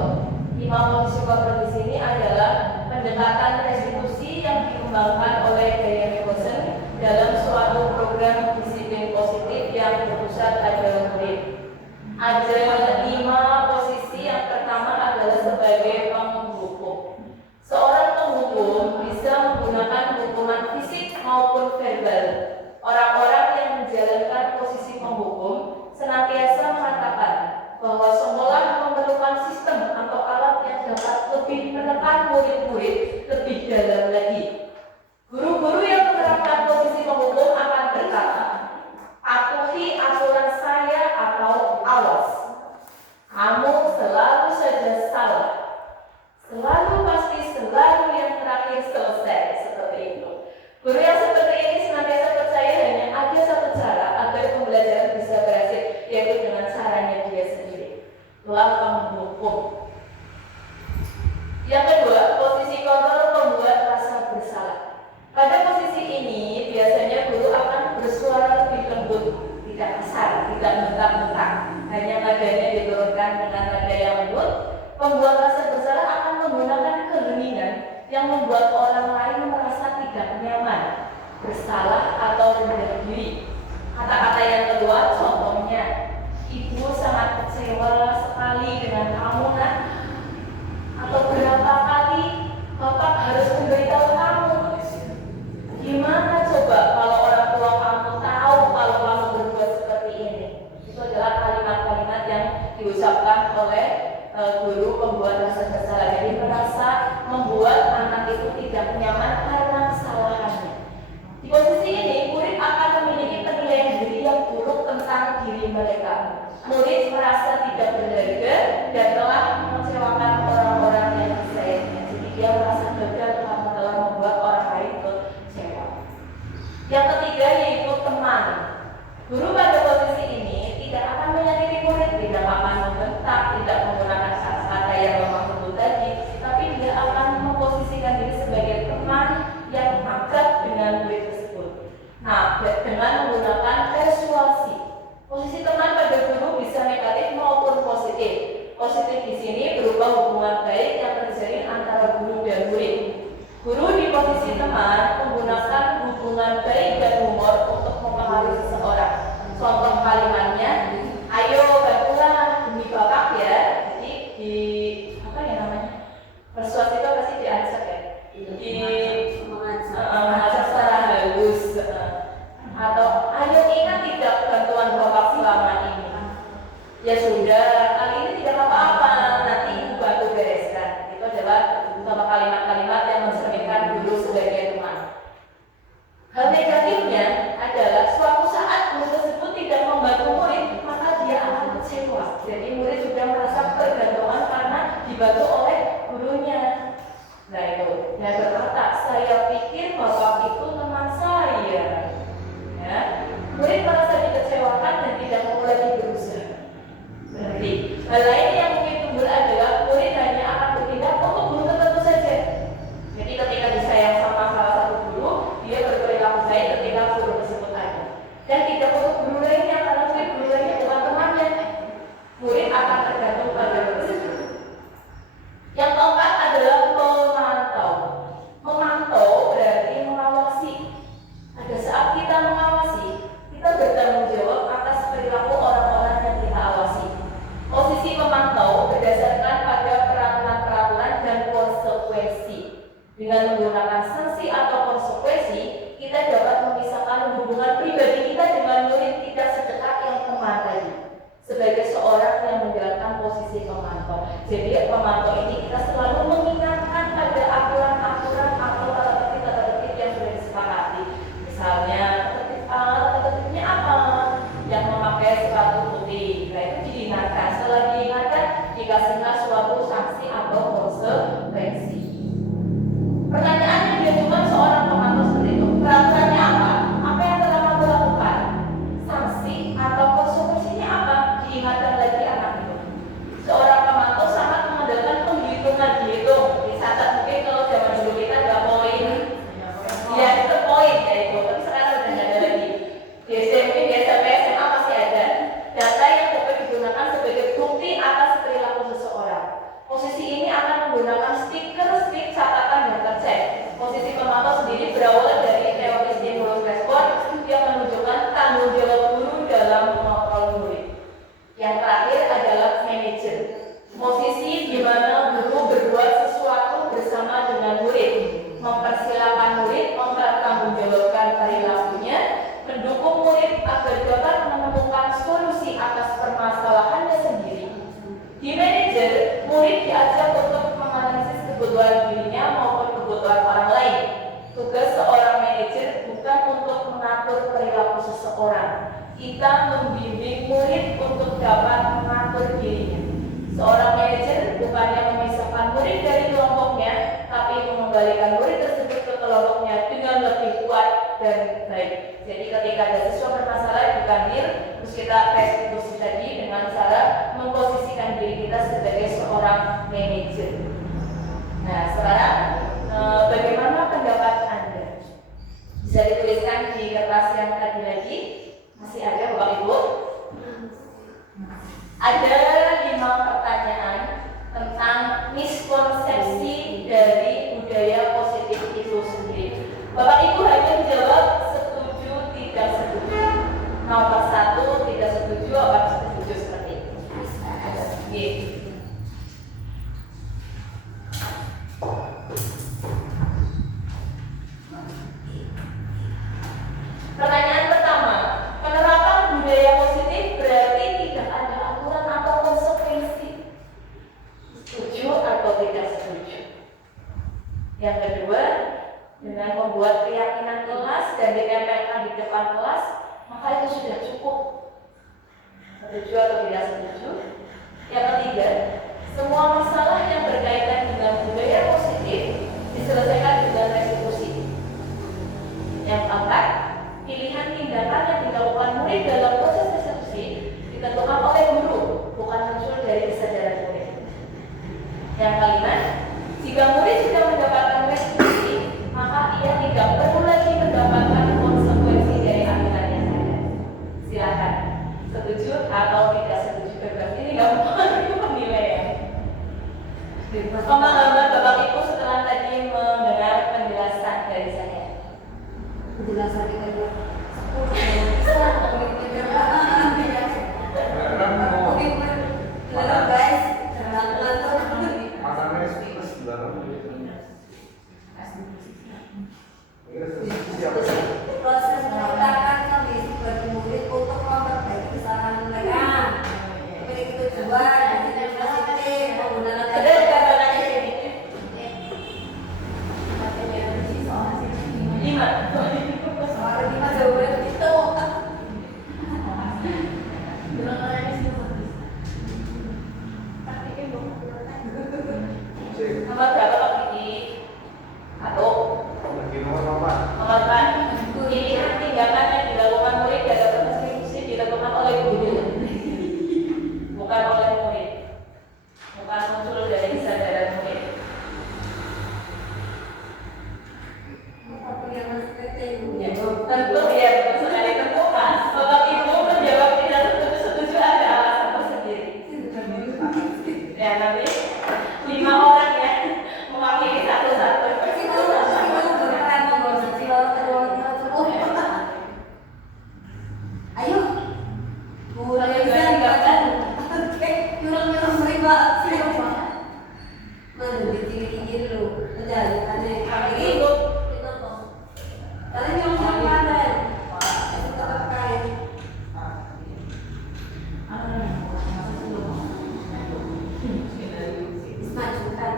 5 posisi kontrol di sini adalah pendekatan restitusi yang dikembangkan oleh Diane Bosen dalam suatu program disiplin positif yang berpusat pada murid. Ada 5 posisi. Yang pertama adalah sebagai penghukum. Seorang penghukum bisa menggunakan hukuman fisik maupun verbal. Orang-orang yang menjalankan posisi penghukum senantiasa mengatakan bahwa sekolah memerlukan sistem atau alat yang dapat lebih menekan murid-murid lebih dalam lagi. Guru-guru yang menerapkan posisi penghukum akan berkata, patuhi aturan saya atau awas. Kamu selalu saja salah. Selalu pasti selalu yang terakhir selesai. Seperti itu. Guru yang seperti ini senantiasa percaya hanya ada satu cara agar sampaikan dengan nada yang lembut, pembuat rasa bersalah akan menggunakan keheningan yang membuat orang lain merasa tidak nyaman, bersalah atau rendah diri. Kata-kata yang kedua, contohnya, ibu sangat kecewa sekali dengan kamu, nak. Atau berapa kali bapak harus memberitahu kamu. Gimana coba kalau orang tua kamu tahu kalau kamu berbuat seperti ini? Itu adalah kalimat-kalimat yang diucapkan oleh guru pembuat rasa bersalah. Jadi merasa membuat anak itu tidak nyaman karena kesalahannya. Di posisi ini, murid akan memiliki penilaian diri yang buruk tentang diri mereka. Murid merasa tidak berharga dan telah mengecewakan orang-orang yang disayangnya. Jadi dia merasa gagal karena telah membuat orang lain kecewa. Yang ketiga yaitu teman. Guru pada posisi ini tidak akan menyakiti murid, tidak akan membentak, tidak menggunakan kata-kata yang lemah lembut tadi, tapi dia akan memposisikan diri sebagai teman yang akrab dengan murid tersebut. Nah, dengan menggunakan persuasi. Posisi teman pada guru bisa negatif maupun positif. Positif di sini berupa hubungan baik yang terjadi antara guru dan murid. Guru di posisi teman menggunakan hubungan baik dan humor untuk mempengaruhi seseorang. Contoh kalimatnya, ayo bantulah demi bapak ya. Jadi di apa ya namanya? Persuasi itu pasti diajak ya. Mengajak secara halus. Atau ayo ingat tidak bantuan bapak selama ini. Ya sudah, kali ini tidak apa-apa, nanti ibu bantu bereskan. Itu adalah contoh kalimat-kalimat yang mencerminkan guru sebagai teman. Hal negatifnya adalah suatu saat guru tersebut tidak membantu murid, maka dia akan kecewa. Jadi murid sudah merasa ketergantungan karena dibantu oleh gurunya. Nah itu, dia berkata, saya pikir bapak itu teman saya. Ya, murid merasa dikecewakan dan tidak mau lagi berusaha. Berarti hal lain yang mungkin timbul adalah murid hanya akan bertindak untuk guru tertentu saja. Jadi ketika disayang sama salah satu guru, dia berperilaku baik ketika guru tersebut ada. Dan tidak untuk guru lainnya karena mungkin guru lainnya bukan temannya. Murid akan tergantung pada guru tersebut. Yang keempat adalah memantau. Memantau berarti mengawasi. Pada saat kita mengawasi, kita bertanggung jawab atas perilaku orang-orang yang kita awasi. Posisi memantau berdasarkan pada peraturan-peraturan dan konsekuensi. Dengan menggunakan sanksi atau konsekuensi, kita dapat memisahkan hubungan pribadi kita dengan murid tidak sedekat yang teman tadi. Sebagai seorang yang menjalankan posisi pemantau. Jadi pemantau ini kita selalu mengingatkan pada aturan-aturan atau tata tertib yang sudah disepakati. Misalnya tata tertibnya apa? Yang memakai sepatu putih. Nah itu diingatkan. Setelah diingatkan, dikasihlah suatu sanksi atau konsekuensi. Pertanyaannya dia juga seorang pemantau seperti itu. Peraturannya apa? Apa yang telah kamu lakukan? Sanksi atau konsekuensinya apa? Diingatkan lagi anak itu. Seorang pemantau sangat mengandalkan penghitungan dihitung. Dicatat mungkin kalau zaman dulu kita ada poin. Ya itu poin ya itu. Tapi sekarang udah nggak ada lagi. Di SMP, di SMP, SMA masih ada data yang dapat digunakan sebagai bukti atas perilaku seseorang. Posisi ini akan menggunakan stiker catatan dan tercek. Posisi pemantau sendiri berawal dari teori stimulus respon yang menunjukkan tanggung jawab guru dalam mengontrol murid. Yang terakhir adalah manajer. Posisi di mana guru berbuat sesuatu bersama dengan murid, mempersilahkan murid mempertanggungjawabkan perilakunya, mendukung murid agar dapat menemukan solusi atas permasalahannya sendiri. Di manajer, murid diajak untuk menganalisis kebutuhan dirinya maupun kebutuhan orang lain. Tugas seorang manajer bukan untuk mengatur perilaku seseorang. Kita membimbing murid untuk dapat mengatur dirinya. Seorang manajer bukannya memisahkan murid dari kelompoknya, tapi mengembalikan murid tersebut ke kelompoknya dengan lebih kuat dan baik. Jadi ketika ada siswa bermasalah dipanggil, terus kita restitusi tadi dengan cara memposisikan diri kita sebagai seorang manajer. Nah sekarang bagaimana pendapat Anda? Bisa dituliskan di kertas yang tadi lagi. Masih ada Bapak Ibu? Ada 5 Oke. Pertanyaan pertama, penerapan budaya positif berarti tidak ada aturan atau konsekuensi. Setuju atau tidak setuju? Yang kedua, dengan membuat keyakinan kelas dan ditempelkan di depan kelas, maka itu sudah cukup. Setuju atau tidak setuju? Yang ketiga, semua masalah yang berkaitan dengan budaya positif diselesaikan dengan restitusi. Yang keempat, pilihan tindakan yang dilakukan murid dalam proses restitusi ditentukan oleh guru, bukan muncul dari kesadaran murid. Yang kelima, jika murid sudah mendapatkan restitusi, maka ia tidak perlu lagi mendapatkan konsekuensi dari aturan yang ada. Silakan, setuju atau tidak setuju bebas. Ini gampang penilaian. Pemahaman Bapak Ibu setelah tadi mendengar penjelasan dari saya. Penjelasan kita guys, proses menetapkan kondisi bagi murid untuk memperbaiki kesalahan mereka, memiliki tujuan yang positif, menggunakan lima jawaban itu. Nomor berapa Pak Kiki? Atau nomor 4, pilihan tindakan yang dilakukan murid dalam proses restitusi dilakukan oleh guru, bukan oleh murid, bukan muncul dari kesadaran murid. Tentu ya, betul sekali terbuka. Bapak Ibu menjawab tidak setuju ada alasan tersendiri. Ya nanti 5 orang ya mewakili satu-satu. Ayo, mulai kan? Oke, nyuruh beribadah sih, mana diciri-ciri lu, aja, aneh. Itu Kalian yang mana? Itu terkait. Majukan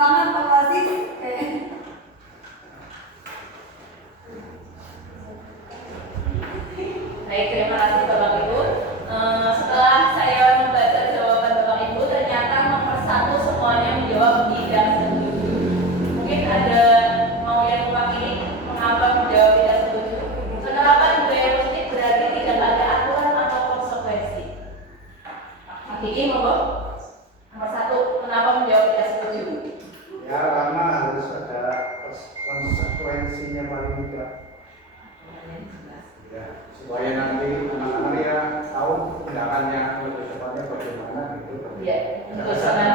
semangat Pak Wasis. Baik, terima kasih Bapak Ibu. Setelah saya membaca jawaban Bapak Ibu, ternyata nomor 1 semuanya menjawab tidak setuju. Mungkin ada mau yang mewakili mengapa menjawab tidak setuju. Penerapan budaya positif berarti tidak ada aturan atau konsekuensi. Pak Kiki, monggo. Nomor 1, kenapa menjawab tidak setuju? Ya karena harus ada konsekuensinya paling tidak. Ya, supaya nanti anak-anak ya tahu tindakannya lebih tepatnya bagaimana gitu. Ya, betul sekali.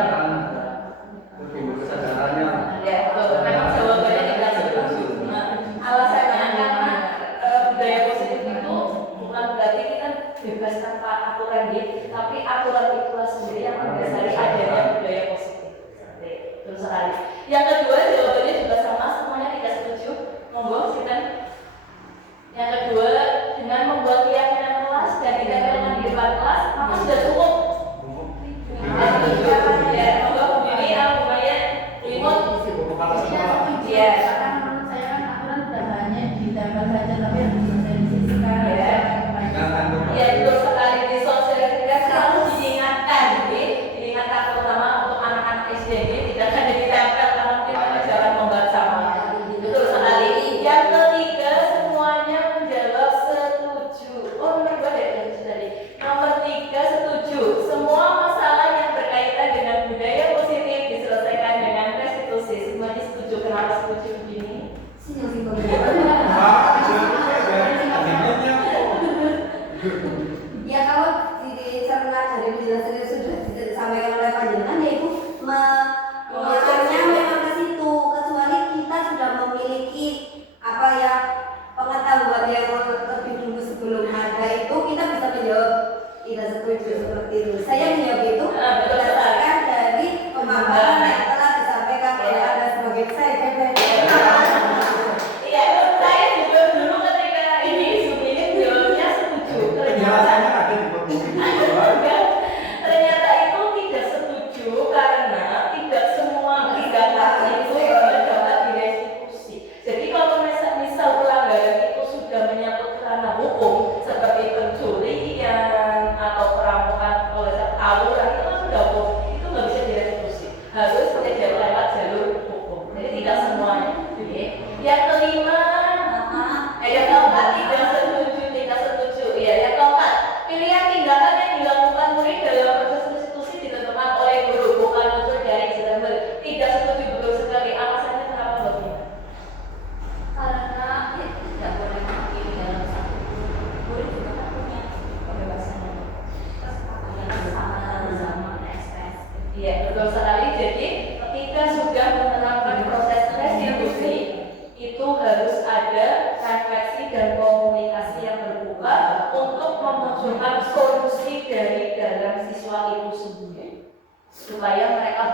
Timbul kesadarannya. Ya, betul. Memang jawabannya tidak setuju. Alasannya karena budaya positif itu bukan berarti kita bebas tanpa aturan gitu, tapi aturan itulah sendiri yang mendasari adanya budaya positif. Betul sekali. Yang kedua jawabannya juga sama, semuanya tidak setuju. Monggo, silakan. Yang kedua, dengan membuat keyakinan kelas dan ditempelkan di depan kelas, maka sudah cukup. Ya, monggo ini argumennya limut. Ya. Karena menurut saya kan aturan tidak hanya ditempel saja, tapi harus disosialisasikan. Ya, betul sekali, disosialisasikan selalu diingatkan, jadi diingatkan terutama untuk anak-anak SD ini tidak hanya ditempel karena mungkin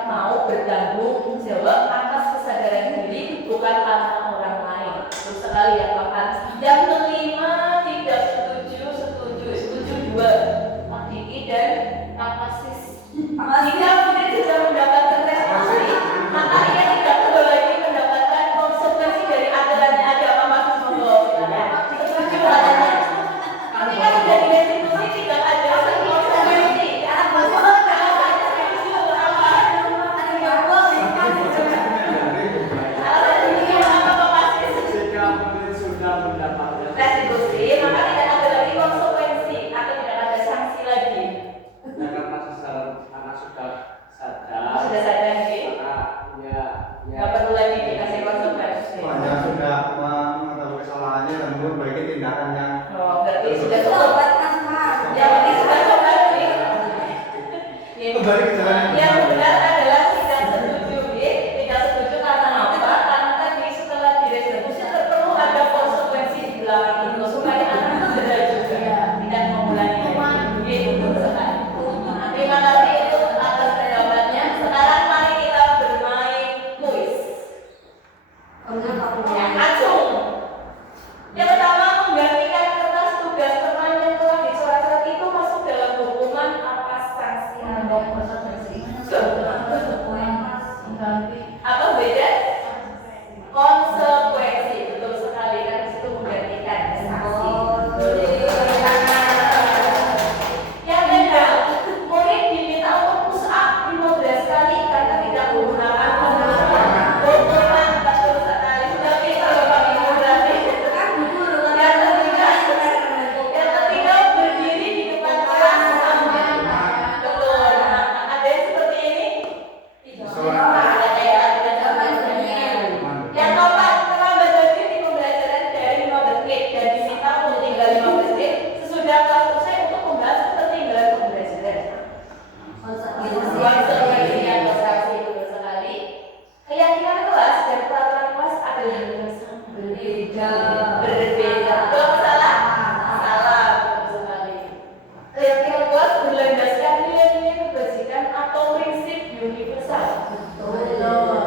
mereka mau bertanggung jawab atas kesadaran diri, bukan karena orang lain. Terus sekali yang keempat, yang kelima tidak setuju, setuju dua, Pak Diki dan Pak Pasis. Jika kemudian sudah mendapatkan restitusi, maka ia tidak perlu lagi mendapatkan konsekuensi dari aturannya. Ada apa Mas Monggo? Setuju katanya. Ketika sudah direstitusi tidak ada konsekuensi. Restitusi, maka tidak ada lagi konsekuensi atau tidak ada sanksi lagi. Ya, karena sesaran anak sudah sadar. Sudah sadar nih, Maka nggak perlu lagi dikasih konsekuensi. Hanya sudah mengetahui kesalahannya dan memperbaiki tindakannya. Oh, berarti sudah cukup. Ya, berarti sudah cukup nih. Kembali ke jalan Yang benar adalah tidak setuju, ya. Tidak setuju karena apa? Karena tadi setelah direstitusi perlu ada konsekuensi di belakang itu supaya anak cedera juga, tidak mengulangi lagi. Itu sekali. Terima kasih itu atas pendapatnya. Sekarang mari kita bermain kuis. Ya, acung. Yang pertama, menggantikan kertas tugas teman yang telah dicoret-coret itu masuk dalam hukuman apa, sanksi atau konsekuensi? Apa beda? Konsekuensi, betul sekali, kan itu menggantikan sanksi. Yang kedua, murid diminta untuk push up 15 kali karena tidak menggunakan hukuman, betul sekali. Sudah bisa Bapak Ibu berarti. Yang ketiga, berdiri di depan kelas sambil betul. Nah, ada yang seperti ini? Yang keempat, terlambat hadir di pembelajaran dari 15 menit dan diminta untuk tinggal 15 menit sesudah kelas selesai untuk membahas ketertinggalan pembelajaran. Konsekuensi atau sanksi, betul sekali. Keyakinan kelas dan peraturan kelas adalah berbeda. Betul, salah? Salah, betul sekali. Keyakinan kelas berlandaskan nilai-nilai kebajikan atau prinsip universal.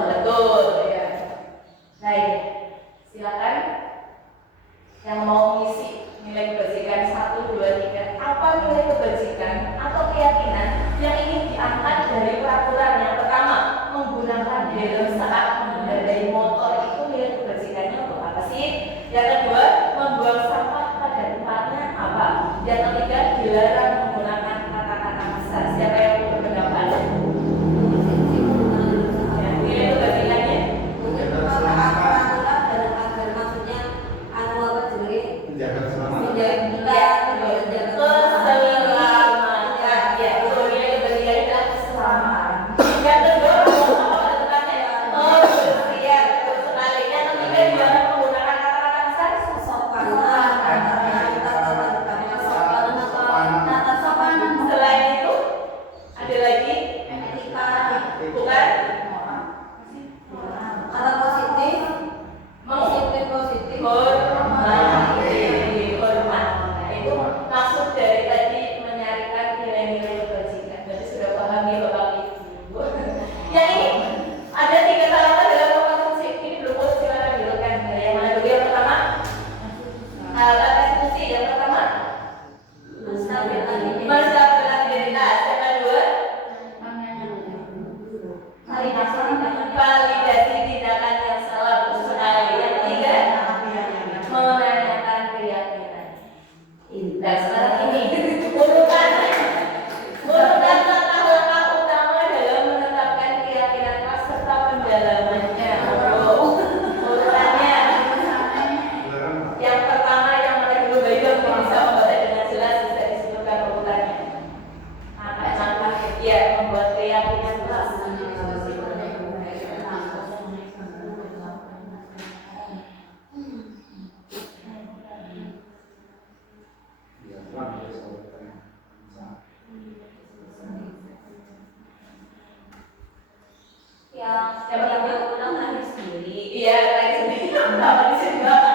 Betul, ya. Baik, silakan yang mau mengisi nilai kebajikan 1, 2, 3. Apa nilai kebajikan atau keyakinan yang ingin diangkat dari peraturan? Yang pertama, menggunakan helm saat mengendarai motor, itu nilai kebajikannya untuk apa sih? Yang kedua, membuang sampah pada tempatnya apa? Yang ketiga, dilarang menggunakan kata-kata kasar. Siapa yang mau berpendapat? Ya, nilai kebajikannya menjaga keselamatan. keselamatan. Ya, itu nilai kebajikan adalah keselamatan. Yang kedua, apa pada tempatnya? Kebersihan, betul sekali. Yang ketiga, dilarang menggunakan kata-kata kasar. Selain itu, ada lagi? Bukan? Hormat. Itu maksud dari tadi menyarikan nilai-nilai kebajikan. Berarti sudah paham nih Bapak Ibu. Yang ini ada 3 tahapan dalam konsumsi. Ini belum silakan dilakukan. Yang mana dulu? Yang pertama, tahapan restitusi. Yang pertama, menstabilkan identitas. Yang kedua, validasi tindakan yang salah, betul sekali. Yang ketiga, menanyakan keyakinan. Dan sekarang ini urutan langkah-langkah utama dalam menetapkan keyakinan kelas serta pendalamannya. Urutannya yang pertama, yang mana dulu Bapak Ibu bisa membaca dengan jelas, bisa disebutkan urutannya. Langkah-langkah ya membuat keyakinan kelas. Iya, lain sendiri. Apa di sini Bapak?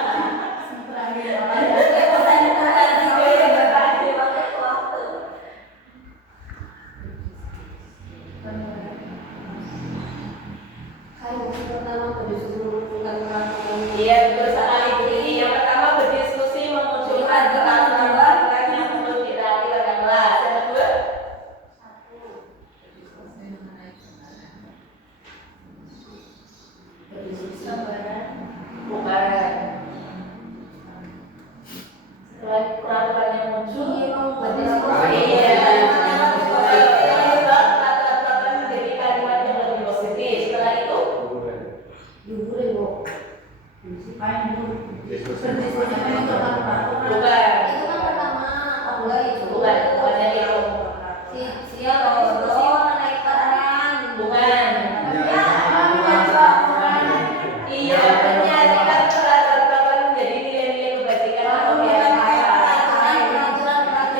Liburan kok. Main dulu. Diskusi. Berdiskusi untuk apa? Bukan. Itu kan pertama, aku lagi coba. Bukan yang itu. Siapa naik peran? Bukan. Ya, Iya, menyanyikan peraturan menjadi nilai-nilai kebajikan atau yang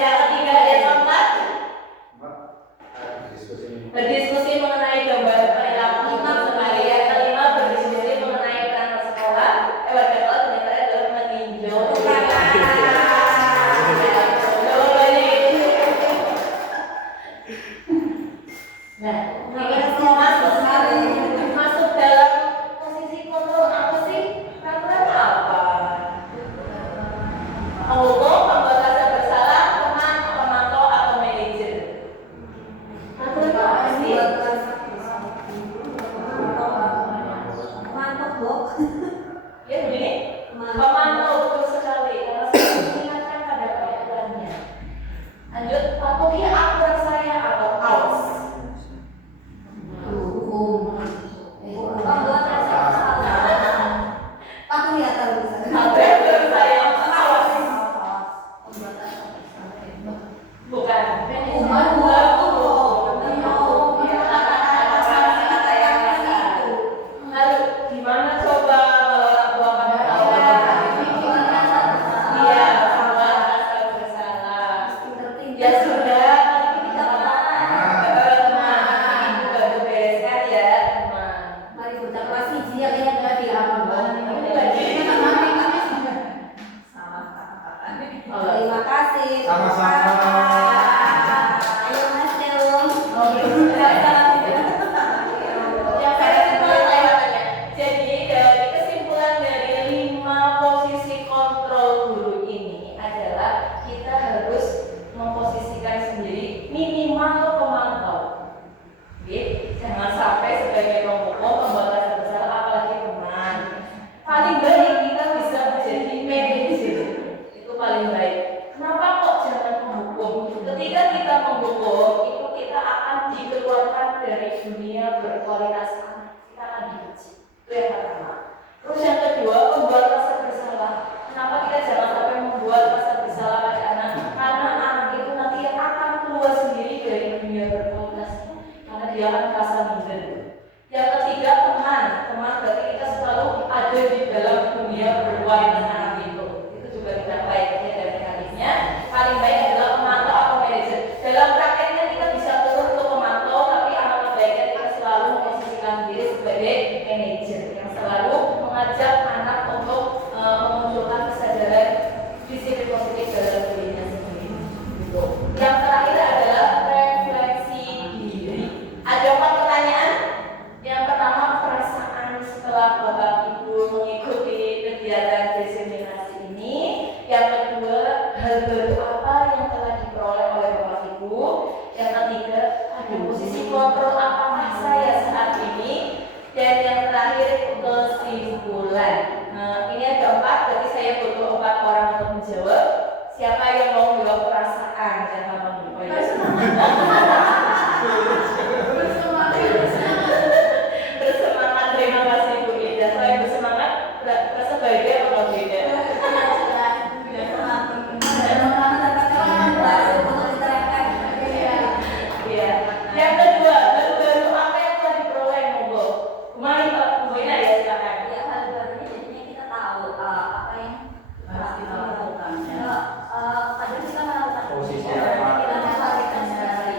ketiga yang keempat berdiskusi mengenai gambar perilaku sehari. Yang kelima berdiskusi mengenai peran sekolah. Warga kelas ternyata adalah meninjau. Nah, masuk dalam posisi kontrol apa sih? Peraturan apa? Menghukum, pembatasan bersalah, teman, pemantau atau manajer. Peraturan apa sih? Mantap, Bok. Ya begini, pemantau betul sekali karena saya mengingatkan pada peraturannya. Lanjut, patuhi aturan saya atau awas. Pembuatan salah. Patuhi aturan Aturan saya awas. Bukan. Lalu gimana coba kalau orang tua pada iya sama rasa bersalah. Ya sudah, kita teman juga bereskan ya teman. Mari kita kelas hiji ya lihat tadi apa Terima kasih. Sama-sama. Ayo Mas Deung. Yang saya kelewatannya. Jadi dari kesimpulan dari 5 posisi kontrol guru ini adalah kita harus memposisikan sendiri minimal pemantau. Oke, jangan sampai sebagai pemukul, pembatasan bersalah, apalagi teman. Paling baik kita bisa menjadi manajer. Itu paling baik. Kenapa kok jangan menghukum? Ketika kita menghukum, itu kita akan dikeluarkan dari dunia berkualitas anak. Kita akan dibenci. Itu yang pertama. Terus yang kedua, pembatasan bersalah. Kenapa kita jangan sampai membuat rasa bersalah pada anak? Karena anak itu nanti akan keluar sendiri dari dunia berkualitas. Karena dia akan merasa minder. Yang ketiga, teman. Teman berarti kita selalu ada di dalam dunia berkualitas anak itu. Itu juga tidak baik. Dan negatifnya, paling baik adalah pemantau atau manajer. Dalam prakteknya kita bisa turun untuk pemantau, tapi alangkah baiknya kita selalu memposisikan diri sebagai manajer yang selalu mengajak anak untuk memunculkan kesadaran disiplin positif dalam dirinya sendiri. Gitu. Yang terakhir adalah refleksi diri. Ada 4 pertanyaan. Yang pertama, perasaan setelah Bapak Ibu mengikuti kegiatan diseminasi ini. Yang kedua, hal baru apa yang telah diperoleh oleh Bapak Ibu. Yang ketiga, ada posisi kontrol apakah saya saat ini. Dan yang terakhir, kesimpulan. Nah, ini ada 4, berarti saya butuh 4 orang untuk menjawab. Siapa yang mau menjawab perasaan? Jangan menjawab. Bersemangat, terima kasih Bu Ida. Saya bersemangat, rasa bahagia atau beda? Iya. Yang kedua, baru apa yang telah diperoleh Mogo? Kemarin Pak Bu Ina ya silakan. Ya hal-halnya jadinya kita tahu apa yang Harus kita lakukan. kadang kita melakukan Posisi kita apa? melakukan sehari.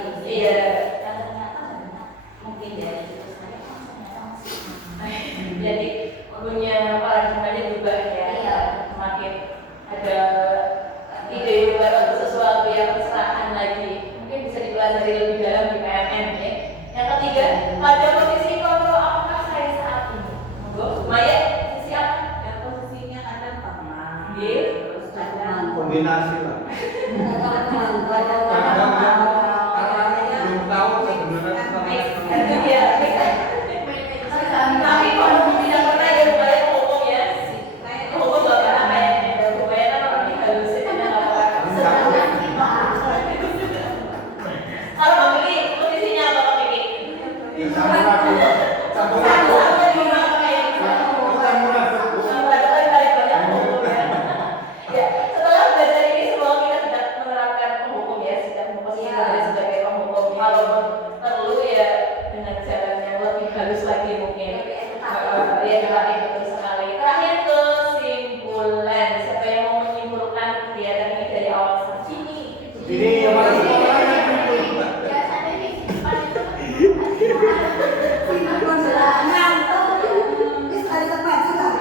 Ya, Pak, betul sekali. Terakhir kesimpulan. Siapa yang mau menyimpulkan kegiatan ini dari awal sampai sini? Jadi yang mana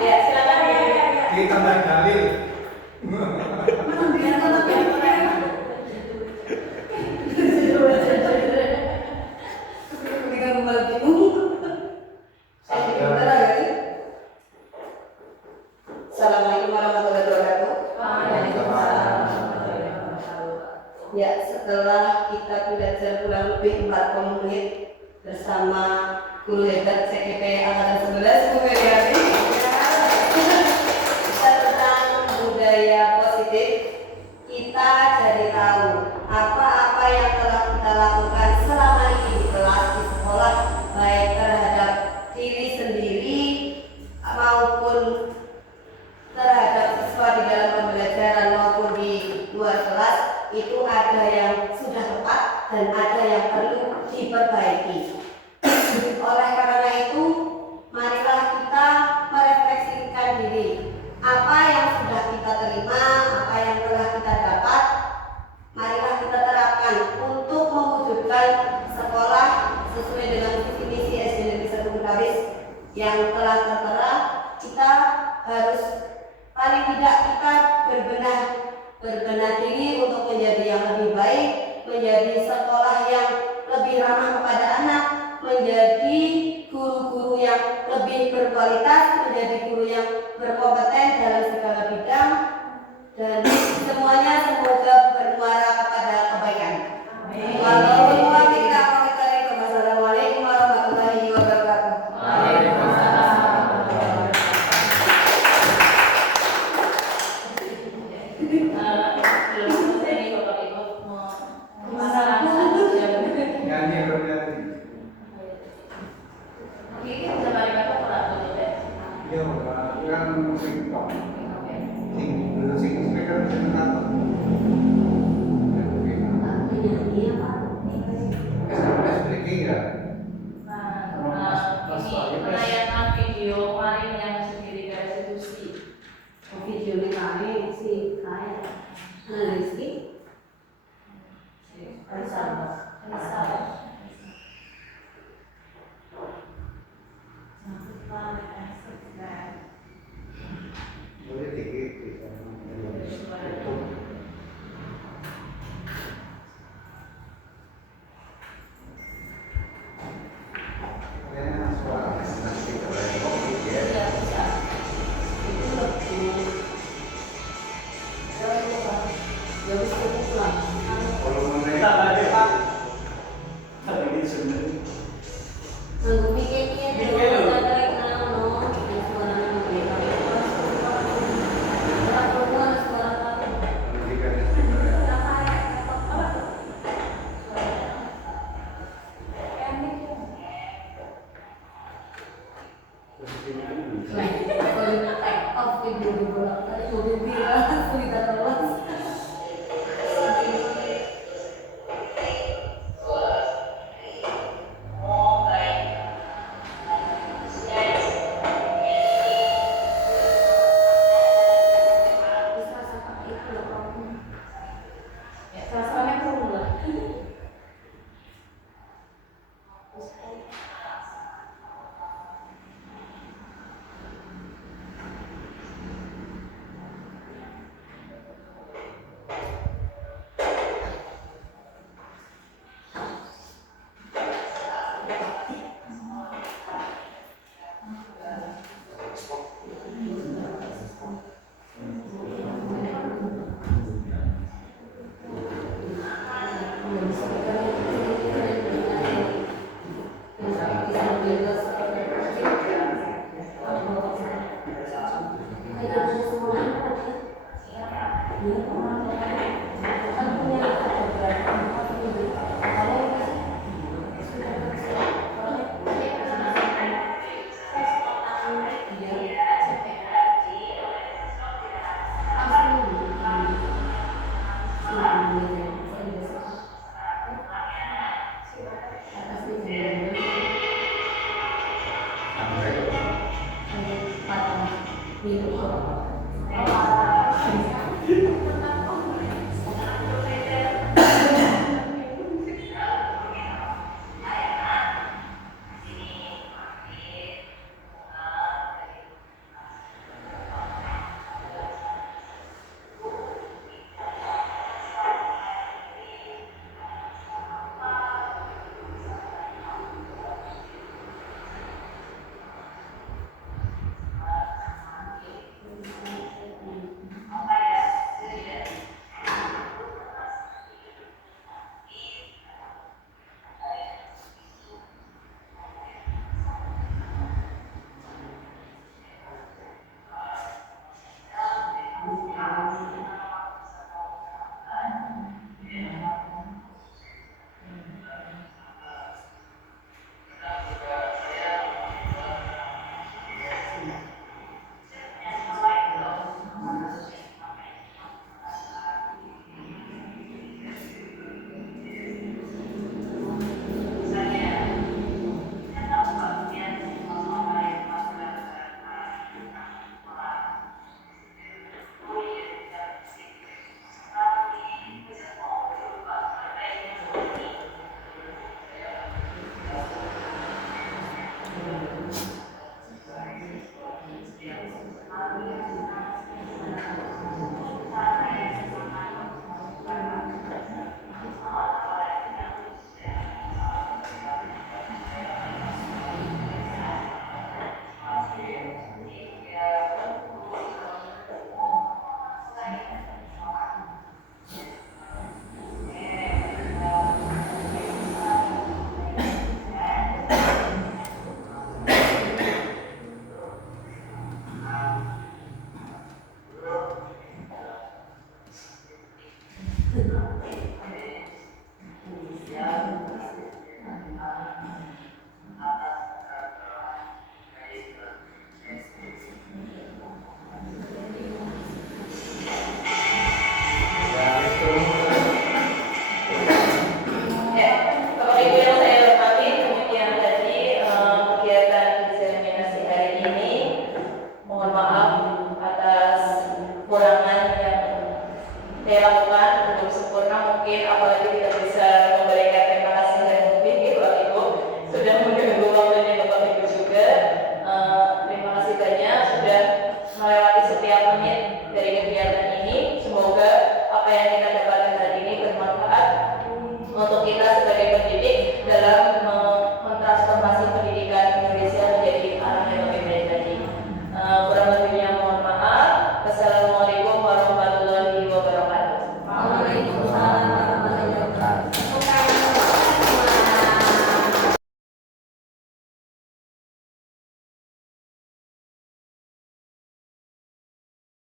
Ya, silakan ya. kita tambah dalil. Assalamualaikum warahmatullahi wabarakatuh. Ya, setelah kita belajar kurang lebih 40 menit bersama guru hebat CGP Angkatan 11, Bu Meriani, tentang budaya positif, kita jadi tahu apa-apa yang telah kita lakukan selama ini di kelas, di sekolah, baik terhadap diri sendiri maupun terhadap siswa di dalam pembelajaran maupun di luar kelas, itu ada yang sudah tepat dan ada yang perlu diperbaiki. Oleh karena itu, marilah kita merefleksikan diri. Apa yang sudah kita terima, apa yang telah kita dapat, marilah kita terapkan untuk mewujudkan sekolah sesuai dengan visi misi SD Negeri 1 Betawi yang telah tertera. Kita harus paling tidak kita berbenah diri untuk menjadi yang lebih baik, menjadi sekolah yang lebih ramah kepada anak, menjadi guru-guru yang lebih berkualitas, menjadi guru yang berkompeten dalam segala bidang, dan semuanya semoga bermuara kepada kebaikan. Wassalamualaikum warahmatullahi wabarakatuh. Nyanyi bernyanyi. Iya, kan musik pop. Sing speaker sing nonton. Speaking ya. Penayangan video kemarin yang sendiri restitusi. Video ini kami sih kayak Rizky. Boleh dikit. Kayaknya suara nanti ya. Kalau Kita balik Pak. Tapi ini sebenarnya. Assalamualaikum. Ya, Bapak Ibu yang saya hormati, demikian tadi kegiatan diseminasi hari ini. Mohon maaf atas kurangan yang saya lakukan, belum sempurna mungkin, apalagi tidak bisa memberikan terima kasih dan lebih Bapak Ibu sudah mengganggu waktunya Bapak Ibu juga. Terima kasih banyak sudah melewati setiap menit dari kegiatan ini. Semoga apa yang kita